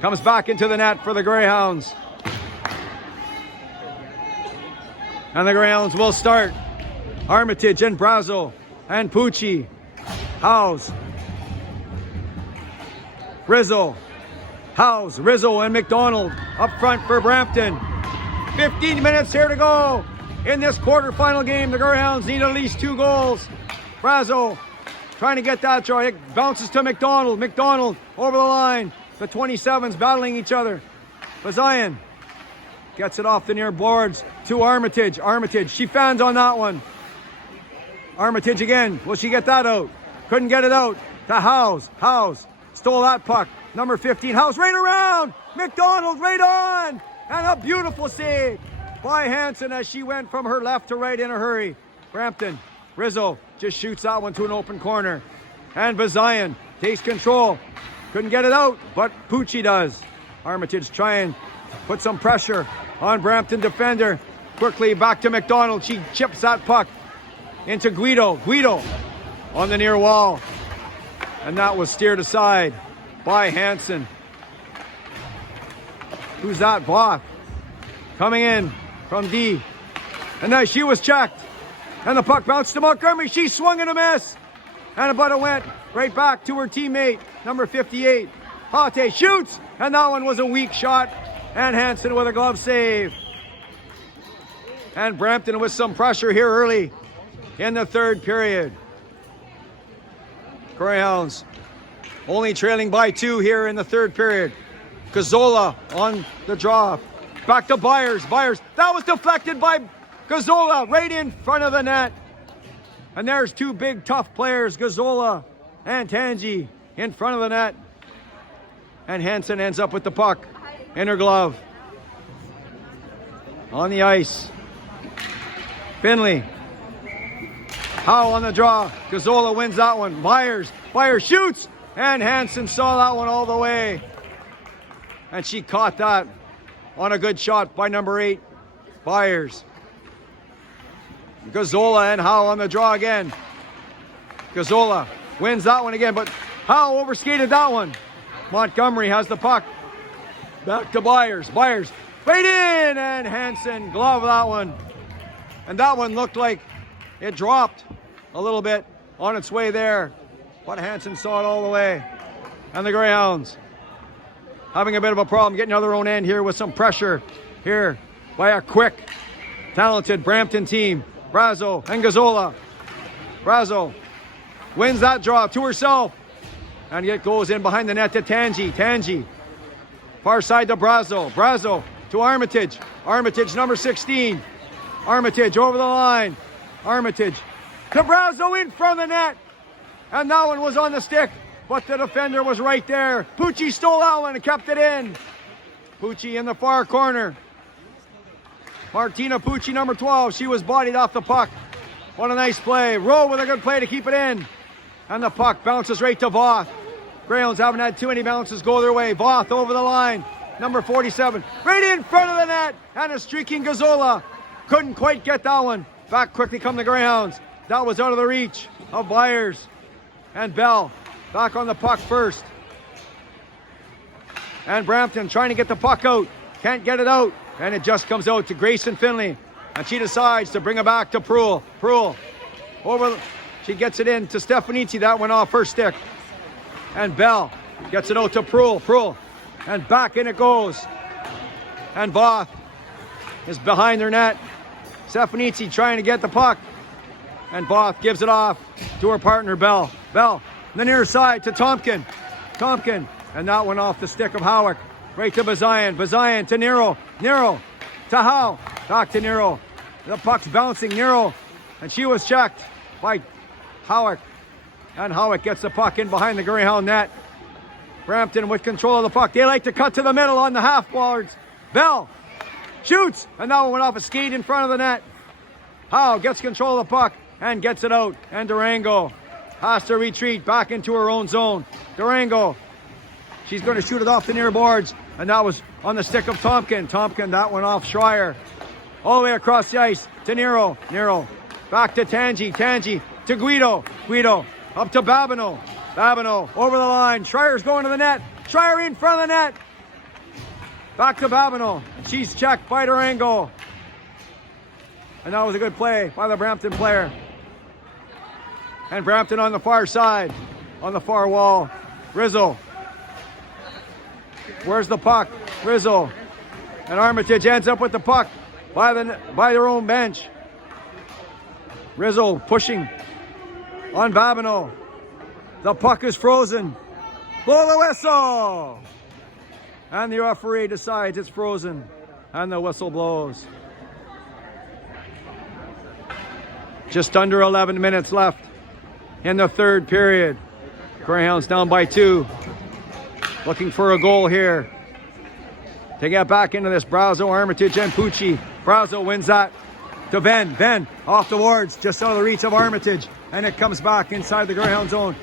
comes back into the net for the Greyhounds. And the Greyhounds will start. Armitage and Brazo and Pucci. Howes. Rizzo. Howes, Rizzo, and McDonald up front for Brampton. 15 minutes here to go in this quarterfinal game. The Greyhounds need at least 2 goals. Brazo trying to get that draw. It bounces to McDonald. McDonald over the line. The 27s battling each other. Bazian gets it off the near boards to Armitage. Armitage, she fans on that one. Armitage again. Will she get that out? Couldn't get it out to Howes. Howes stole that puck. Number 15, Howes right around. McDonald right on. And a beautiful save by Hansen as she went from her left to right in a hurry. Brampton, Rizzo just shoots that one to an open corner. And Bazian takes control. Couldn't get it out, but Pucci does. Armitage trying to put some pressure on Brampton defender. Quickly back to McDonald. She chips that puck into Guido. Guido on the near wall. And that was steered aside by Hansen. Who's that? Voth coming in from D. And now she was checked. And the puck bounced to Montgomery. She swung and a miss. And but it went right back to her teammate, number 58. Hate shoots. And that one was a weak shot. And Hansen with a glove save. And Brampton with some pressure here early in the third period. Greyhounds only trailing by 2 here in the third period. Gazzola on the draw. Back to Byers. Byers. That was deflected by Gazzola right in front of the net. And there's 2 big tough players, Gazzola and Tangi, in front of the net. And Hansen ends up with the puck in her glove. On the ice. Finley. Howe on the draw. Gazzola wins that one. Byers. Byers shoots. And Hansen saw that one all the way. And she caught that on a good shot by number 8, Byers. Gazzola and Howe on the draw again. Gazzola wins that one again, but Howe overskated that one. Montgomery has the puck. Back to Byers. Byers right in, and Hansen glove that one. And that one looked like it dropped a little bit on its way there. But Hansen saw it all the way. And the Greyhounds having a bit of a problem getting out of their own end here with some pressure here by a quick, talented Brampton team. Brazo and Gazzola. Brazo wins that draw to herself. And it goes in behind the net to Tangi. Tangi. Far side to Brazo. Brazo to Armitage. Armitage number 16. Armitage over the line. Armitage to Brazo in front of the net. And that one was on the stick, but the defender was right there. Pucci stole that one and kept it in. Pucci in the far corner. Martina Pucci, number 12. She was bodied off the puck. What a nice play. Rowe with a good play to keep it in. And the puck bounces right to Voth. Greyhounds haven't had too many bounces go their way. Voth over the line. Number 47. Right in front of the net. And a streaking Gazzola. Couldn't quite get that one. Back quickly come the Greyhounds. That was out of the reach of Byers. And Bell back on the puck first. And Brampton trying to get the puck out. Can't get it out. And it just comes out to Grayson Finley. And she decides to bring it back to Proulx. Proulx over. She gets it in to Stefanici. That went off her stick. And Bell gets it out to Proulx. Proulx. And back in it goes. And Voth is behind their net. Stefanici trying to get the puck. And Both gives it off to her partner, Bell. Bell, on the near side to Tompkin. Tompkin, and that one off the stick of Howick. Right to Bazayan. Bazayan to Nero. Nero to Howe. Back to Nero. The puck's bouncing. Nero, and she was checked by Howick. And Howick gets the puck in behind the Greyhound net. Brampton with control of the puck. They like to cut to the middle on the half boards. Bell shoots, and that one went off a skate in front of the net. Howe gets control of the puck and gets it out. And Durango has to retreat back into her own zone. Durango, she's going to shoot it off the near boards, and that was on the stick of Tompkin. Tompkin, that one off Schreier. All the way across the ice to Nero. Nero, back to Tangi. Tangi to Guido. Guido, up to Babineau. Babineau, over the line. Schreier's going to the net. Schreier in front of the net. Back to Babineau. She's checked by Durango. And that was a good play by the Brampton player. And Brampton on the far side, on the far wall. Rizzo. Where's the puck? Rizzo. And Armitage ends up with the puck by their own bench. Rizzo pushing on Babineau. The puck is frozen. Blow the whistle! And the referee decides it's frozen. And the whistle blows. Just under 11 minutes left in the third period. Greyhounds down by 2. Looking for a goal here to get back into this. Brazo, Armitage, and Pucci. Brazo wins that to Ben. Ben off the boards, just out of the reach of Armitage. And it comes back inside the Greyhound zone.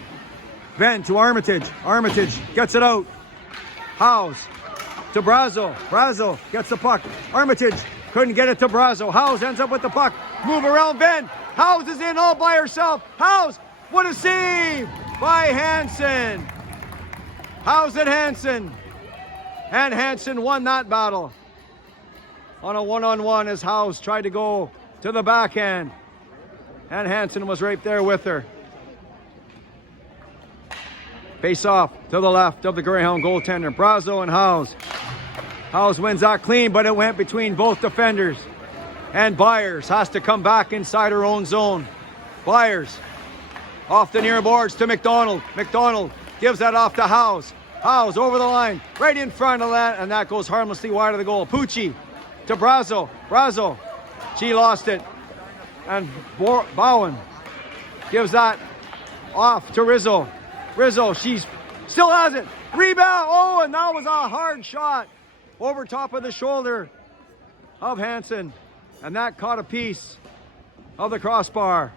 Ben to Armitage. Armitage gets it out. Howes to Brazo. Brazo gets the puck. Armitage couldn't get it to Brazo. Howes ends up with the puck. Move around Ben. Howes is in all by herself. Howes, what a save by Hansen. Howes and Hansen. And Hansen won that battle on a one-on-one as Howes tried to go to the backhand. And Hansen was right there with her. Face off to the left of the Greyhound goaltender. Brazo and Howes. Howes wins that clean, but it went between both defenders. And Byers has to come back inside her own zone. Byers off the near boards to McDonald. McDonald gives that off to Howes. Howes over the line, right in front of that, and that goes harmlessly wide of the goal. Pucci to Brazo. Brazo, she lost it. And Bowen gives that off to Rizzo. Rizzo, she's still has it. Rebound. Oh, and that was a hard shot over top of the shoulder of Hansen. And that caught a piece of the crossbar.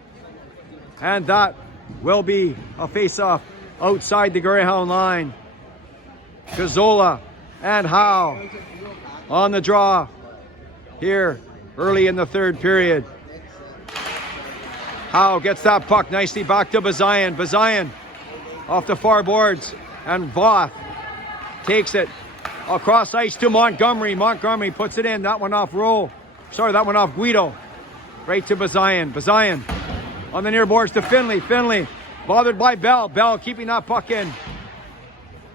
And that will be a face-off outside the Greyhound line. Cazzola and Howe on the draw here early in the third period. Howe gets that puck nicely back to Bazayan. Bazayan off the far boards, and Voth takes it across ice to Montgomery. Montgomery puts it in. That one off that one off Guido. Right to Bazayan. Bazayan on the near boards to Finley. Finley bothered by Bell. Bell keeping that puck in.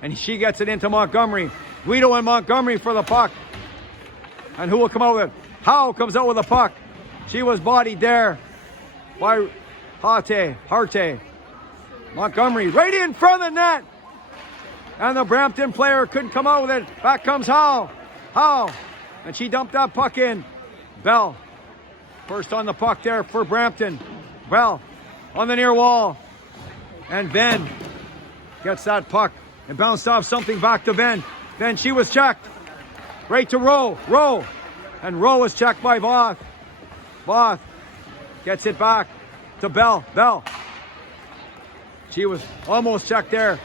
And she gets it into Montgomery. Guido and Montgomery for the puck. And who will come out with it? Howe comes out with the puck. She was bodied there by Harte. Montgomery right in front of the net. And the Brampton player couldn't come out with it. Back comes Howe. Howe. And she dumped that puck in. Bell. First on the puck there for Brampton. Bell on the near wall. And Ben gets that puck and bounced off something back to Ben. Then she was checked. Right to Rowe. Rowe. And Rowe was checked by Voth. Voth gets it back to Bell. Bell. She was almost checked there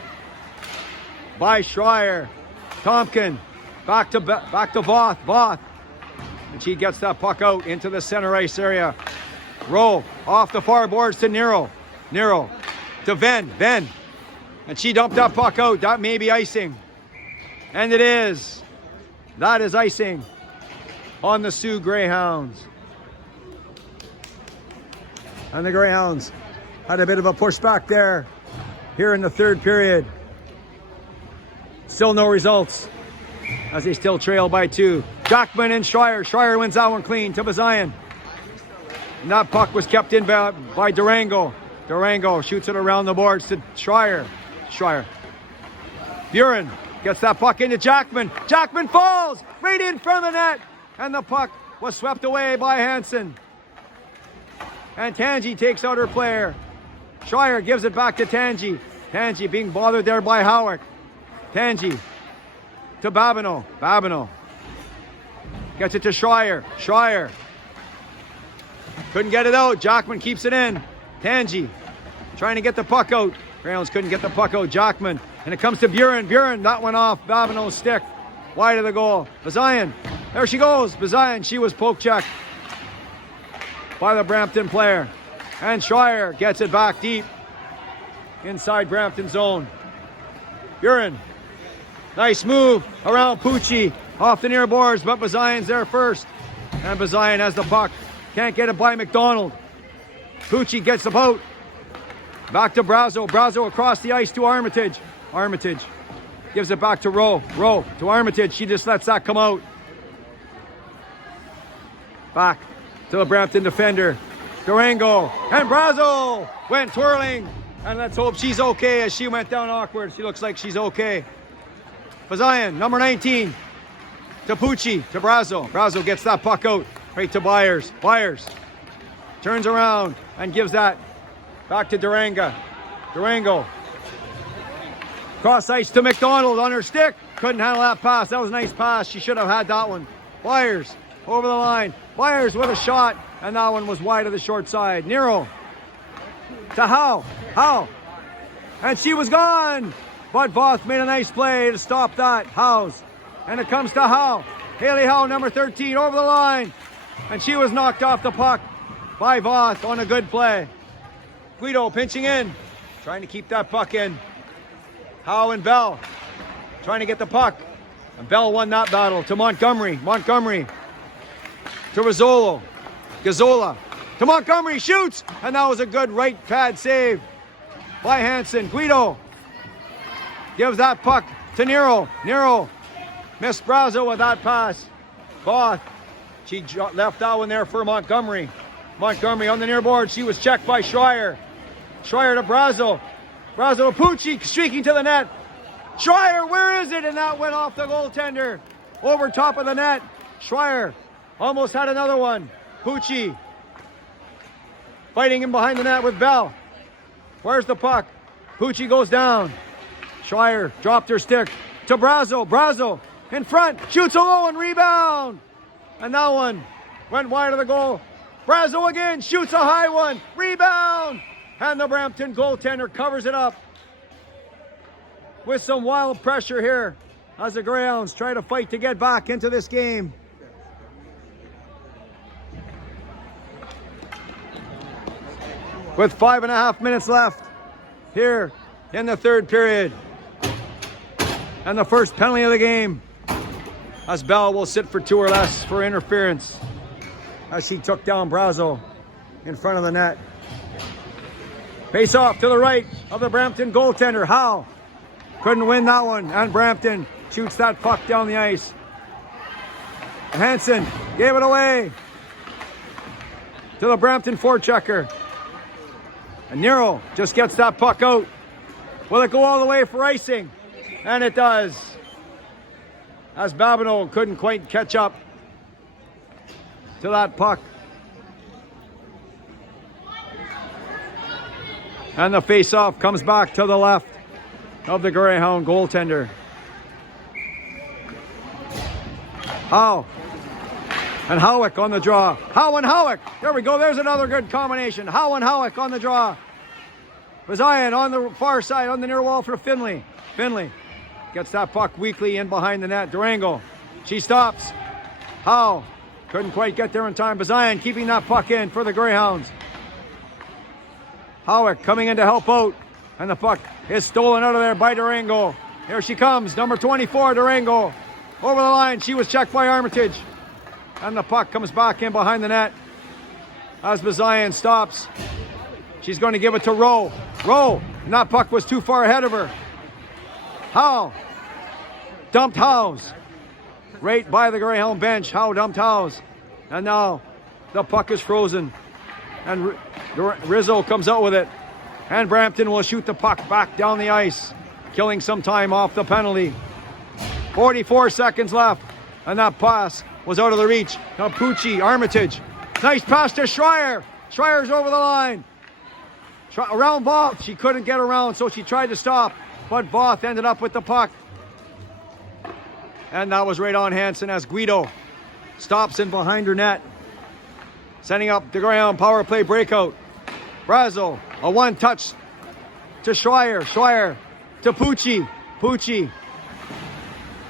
by Schreier. Tompkin back to Voth. Voth. And she gets that puck out into the center ice area. Rowe off the far boards to Nero. Nero to Venn. Venn. And she dumped that puck out. That may be icing. And it is. That is icing on the Sioux Greyhounds. And the Greyhounds had a bit of a pushback there here in the third period. Still no results as they still trail by 2. Jackman and Schreier. Schreier wins that one clean to Bazayan. And that puck was kept in by Durango. Durango shoots it around the boards to Schreier. Buren gets that puck into Jackman. Jackman falls right in front of the net. And the puck was swept away by Hansen. And Tangi takes out her player. Schreier gives it back to Tangi. Tangi being bothered there by Howick. Tangi to Babineau. Babineau gets it to Schreier. Schreier couldn't get it out. Jackman keeps it in. Tangi trying to get the puck out. Greyhounds couldn't get the puck out. Jackman. And it comes to Buren. Buren, that went off Babineau's stick. Wide of the goal. Bazayan. There she goes. Bazayan. She was poke checked by the Brampton player. And Schreier gets it back deep inside Brampton zone. Buren. Nice move around Pucci. Off the near boards, but Bazayan's there first. And Bazayan has the puck. Can't get it by McDonald. Pucci gets the boat. Back to Brazo. Brazo across the ice to Armitage. Armitage gives it back to Rowe. Rowe to Armitage. She just lets that come out. Back to the Brampton defender. Durango. And Brazo went twirling. And let's hope she's okay as she went down awkward. She looks like she's okay. Bazayan, number 19. To Pucci. To Brazo. Brazo gets that puck out. Right to Byers. Byers turns around and gives that back to Durango. Durango. Cross ice to McDonald on her stick. Couldn't handle that pass. That was a nice pass. She should have had that one. Byers over the line. Byers with a shot. And that one was wide of the short side. Nero to Howe. Howe. And she was gone. But Voth made a nice play to stop that. Howe's. And it comes to Howe. Haley Howe, number 13, over the line. And she was knocked off the puck by Voth on a good play. Guido pinching in. Trying to keep that puck in. Howe and Bell trying to get the puck. And Bell won that battle to Montgomery. Montgomery to Rizzolo. Gazzola to Montgomery. Shoots. And that was a good right pad save by Hansen. Guido gives that puck to Nero. Nero missed Brazo with that pass. Voth. She left that one there for Montgomery. Montgomery on the near board. She was checked by Schreier. Schreier to Brazo. Brazo to Pucci, streaking to the net. Schreier, where is it? And that went off the goaltender. Over top of the net. Schreier almost had another one. Pucci fighting in behind the net with Bell. Where's the puck? Pucci goes down. Schreier dropped her stick to Brazo. Brazo in front. Shoots a low and rebound. And that one went wide of the goal. Brazo again shoots a high one. Rebound. And the Brampton goaltender covers it up. With some wild pressure here as the Greyhounds try to fight to get back into this game. With 5.5 minutes left here in the third period. And the first penalty of the game, as Bell will sit for 2 or less for interference as he took down Brazo in front of the net. Face off to the right of the Brampton goaltender. Howe couldn't win that one, and Brampton shoots that puck down the ice. Hansen gave it away to the Brampton forechecker. And Nero just gets that puck out. Will it go all the way for icing? And it does. As Babineau couldn't quite catch up to that puck. And the face-off comes back to the left of the Greyhound goaltender. Howe. And Howick on the draw. Howe and Howick. There we go. There's another good combination. Howe and Howick on the draw. Bazayan on the far side on the near wall for Finley. Finley gets that puck weakly in behind the net. Durango. She stops. Howe couldn't quite get there in time. Bazayan keeping that puck in for the Greyhounds. Howick coming in to help out. And the puck is stolen out of there by Durango. Here she comes. Number 24, Durango. Over the line. She was checked by Armitage. And the puck comes back in behind the net as Bazayan stops. She's going to give it to Rowe. Rowe. And that puck was too far ahead of her. Howe. Dumped Howes. Right by the Greyhound bench. Howe dumped Howes. And now the puck is frozen And Rizzo comes out with it. And Brampton will shoot the puck back down the ice, killing some time off the penalty. 44 seconds left. And that pass was out of the reach. Now Pucci, Armitage. Nice pass to Schreier. Schreier's over the line. Around Voth. She couldn't get around, so she tried to stop. But Voth ended up with the puck. And that was right on Hansen as Guido stops in behind her net. Setting up the Greyhound power play breakout. Brazo, a one-touch to Schreier. Schreier to Pucci. Pucci.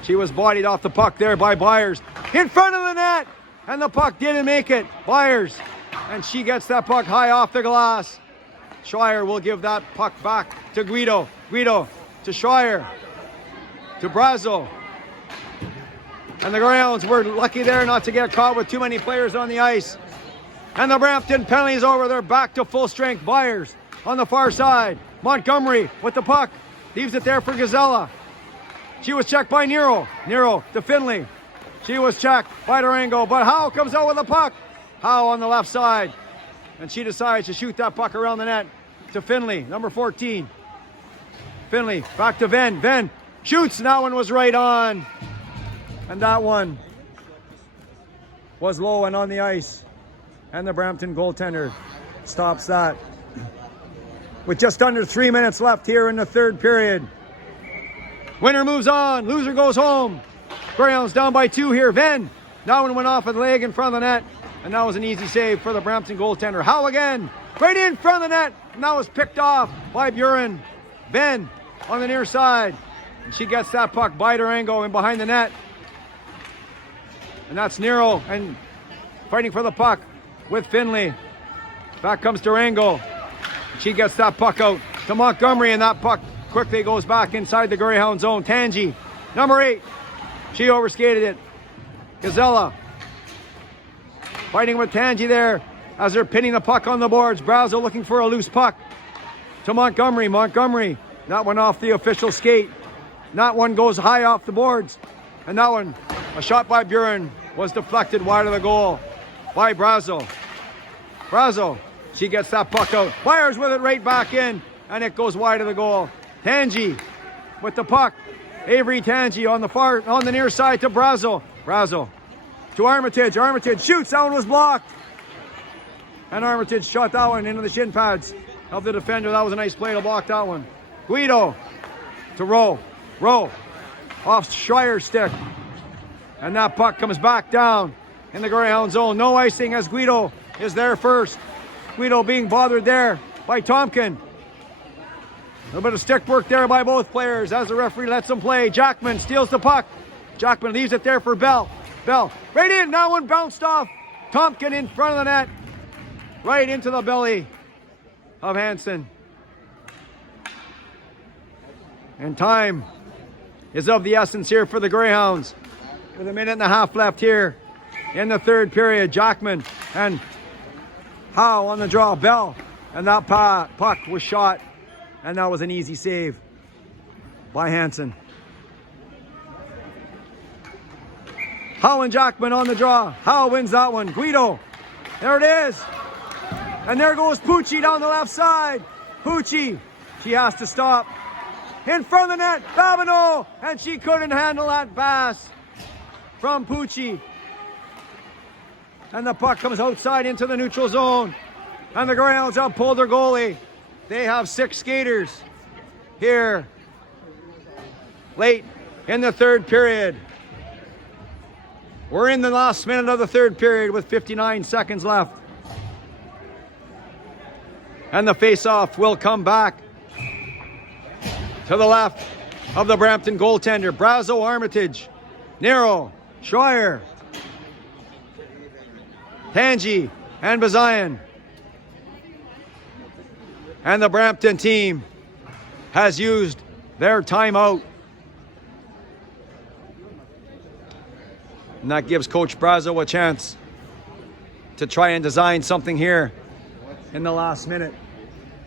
She was bodied off the puck there by Byers. In front of the net! And the puck didn't make it. Byers. And she gets that puck high off the glass. Schreier will give that puck back to Guido. Guido to Schreier. To Brazo. And the Greyhounds were lucky there not to get caught with too many players on the ice. And the Brampton penalty is over. They're back to full strength. Byers on the far side. Montgomery with the puck. Leaves it there for Gazella. She was checked by Nero. Nero to Finley. She was checked by Durango. But Howe comes out with the puck. Howe on the left side. And she decides to shoot that puck around the net to Finley, number 14. Finley back to Venn. Venn shoots. And that one was right on. And that one was low and on the ice. And the Brampton goaltender stops that. With just under 3 minutes left here in the third period. Winner moves on. Loser goes home. Greyhounds down by 2 here. Venn. That one went off a leg in front of the net. And that was an easy save for the Brampton goaltender. Howe again. Right in front of the net. And that was picked off by Buren. Venn on the near side. And she gets that puck by Durango in behind the net. And that's Nero and fighting for the puck with Finley. Back comes Durango. She gets that puck out to Montgomery, and that puck quickly goes back inside the Greyhound zone. Tangi, number 8. She overskated it. Gazella fighting with Tangi there as they're pinning the puck on the boards. Brazo looking for a loose puck to Montgomery. Montgomery, that one off the official skate. That one goes high off the boards. And that one, a shot by Buren, was deflected wide of the goal by Brazo. Brazo, she gets that puck out. Fires with it right back in, and it goes wide of the goal. Tangi with the puck. Avery Tangi on the near side to Brazo. Brazo to Armitage. Armitage shoots. That one was blocked. And Armitage shot that one into the shin pads of the defender. That was a nice play to block that one. Guido to Rowe. Rowe off Schreier's stick. And that puck comes back down in the Greyhound zone. No icing as Guido is there first. Guido being bothered there by Tompkin. A little bit of stick work there by both players as the referee lets them play. Jackman steals the puck. Jackman leaves it there for Bell. Bell right in. That one bounced off. Tompkin in front of the net. Right into the belly of Hansen. And time is of the essence here for the Greyhounds. With a minute and a half left here in the third period. Jackman and Howe on the draw. Bell. And that puck was shot. And that was an easy save by Hansen. Howe and Jackman on the draw. Howe wins that one. Guido. There it is. And there goes Pucci down the left side. Pucci. She has to stop. In front of the net. Babineau. And she couldn't handle that pass from Pucci. And the puck comes outside into the neutral zone. And the Greyhounds have pulled their goalie. They have 6 skaters here late in the third period. We're in the last minute of the third period with 59 seconds left. And the face-off will come back to the left of the Brampton goaltender. Brazo, Armitage, Nero, Schreier, Tangi, and Bazayan. And the Brampton team has used their timeout. And that gives Coach Brazo a chance to try and design something here in the last minute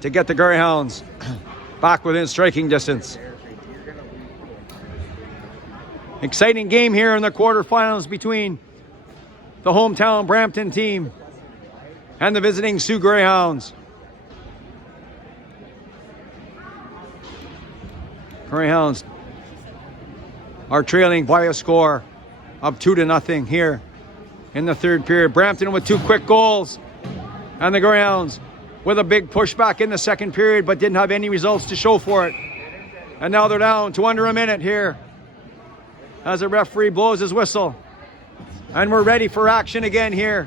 to get the Greyhounds back within striking distance. Exciting game here in the quarterfinals between the hometown Brampton team and the visiting Sioux Greyhounds. Greyhounds are trailing by a score of 2-0 here in the third period. Brampton with 2 quick goals, and the Greyhounds with a big pushback in the second period, but didn't have any results to show for it. And now they're down to under a minute here as the referee blows his whistle. And we're ready for action again here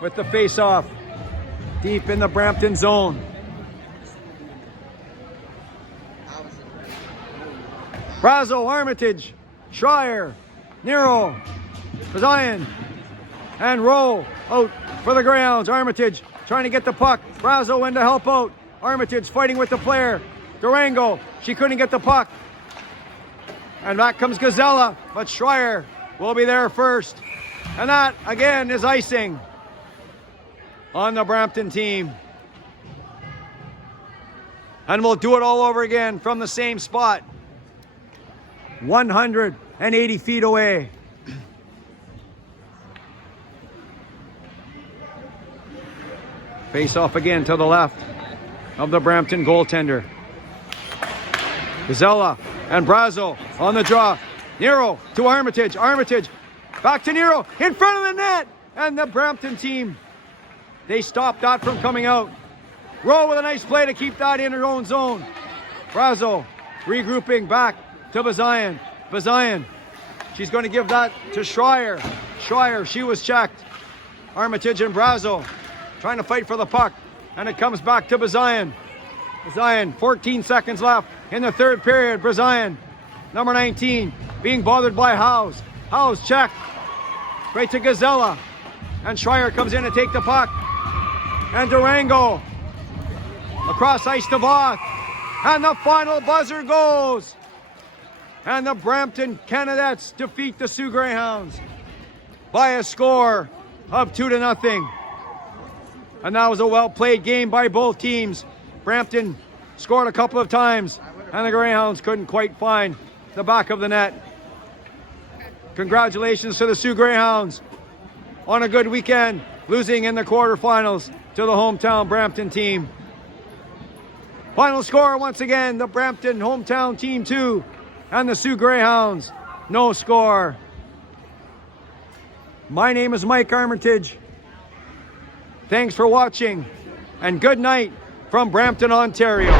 with the face-off deep in the Brampton zone. Brazo, Armitage, Schreier, Nero, Zion, and Rowe out for the Greyhounds. Armitage trying to get the puck. Brazo in to help out. Armitage fighting with the player. Durango, she couldn't get the puck. And back comes Gazella, but Schreier will be there first. And that, again, is icing on the Brampton team. And we'll do it all over again from the same spot. 180 feet away. Face off again to the left of the Brampton goaltender. Gazella and Brazo on the draw. Nero to Armitage. Armitage back to Nero in front of the net. And the Brampton team, they stopped that from coming out. Rowe with a nice play to keep that in her own zone. Brazo regrouping back to Bazian. Bazian, she's going to give that to Schreier. Schreier, she was checked. Armitage and Brazo trying to fight for the puck. And it comes back to Bazian. Bazian, 14 seconds left in the third period. Bazian, number 19, being bothered by Howes. Howes checked. Right to Gazella. And Schreier comes in to take the puck. And Durango across ice to Voth. And the final buzzer goes. And the Brampton Canadettes defeat the Sioux Greyhounds by a score of 2-0. And that was a well-played game by both teams. Brampton scored a couple of times, and the Greyhounds couldn't quite find the back of the net. Congratulations to the Sioux Greyhounds on a good weekend, losing in the quarterfinals to the hometown Brampton team. Final score, once again, the Brampton hometown team 2 and the Sioux Greyhounds, no score. My name is Mike Armitage. Thanks for watching, and good night from Brampton, Ontario.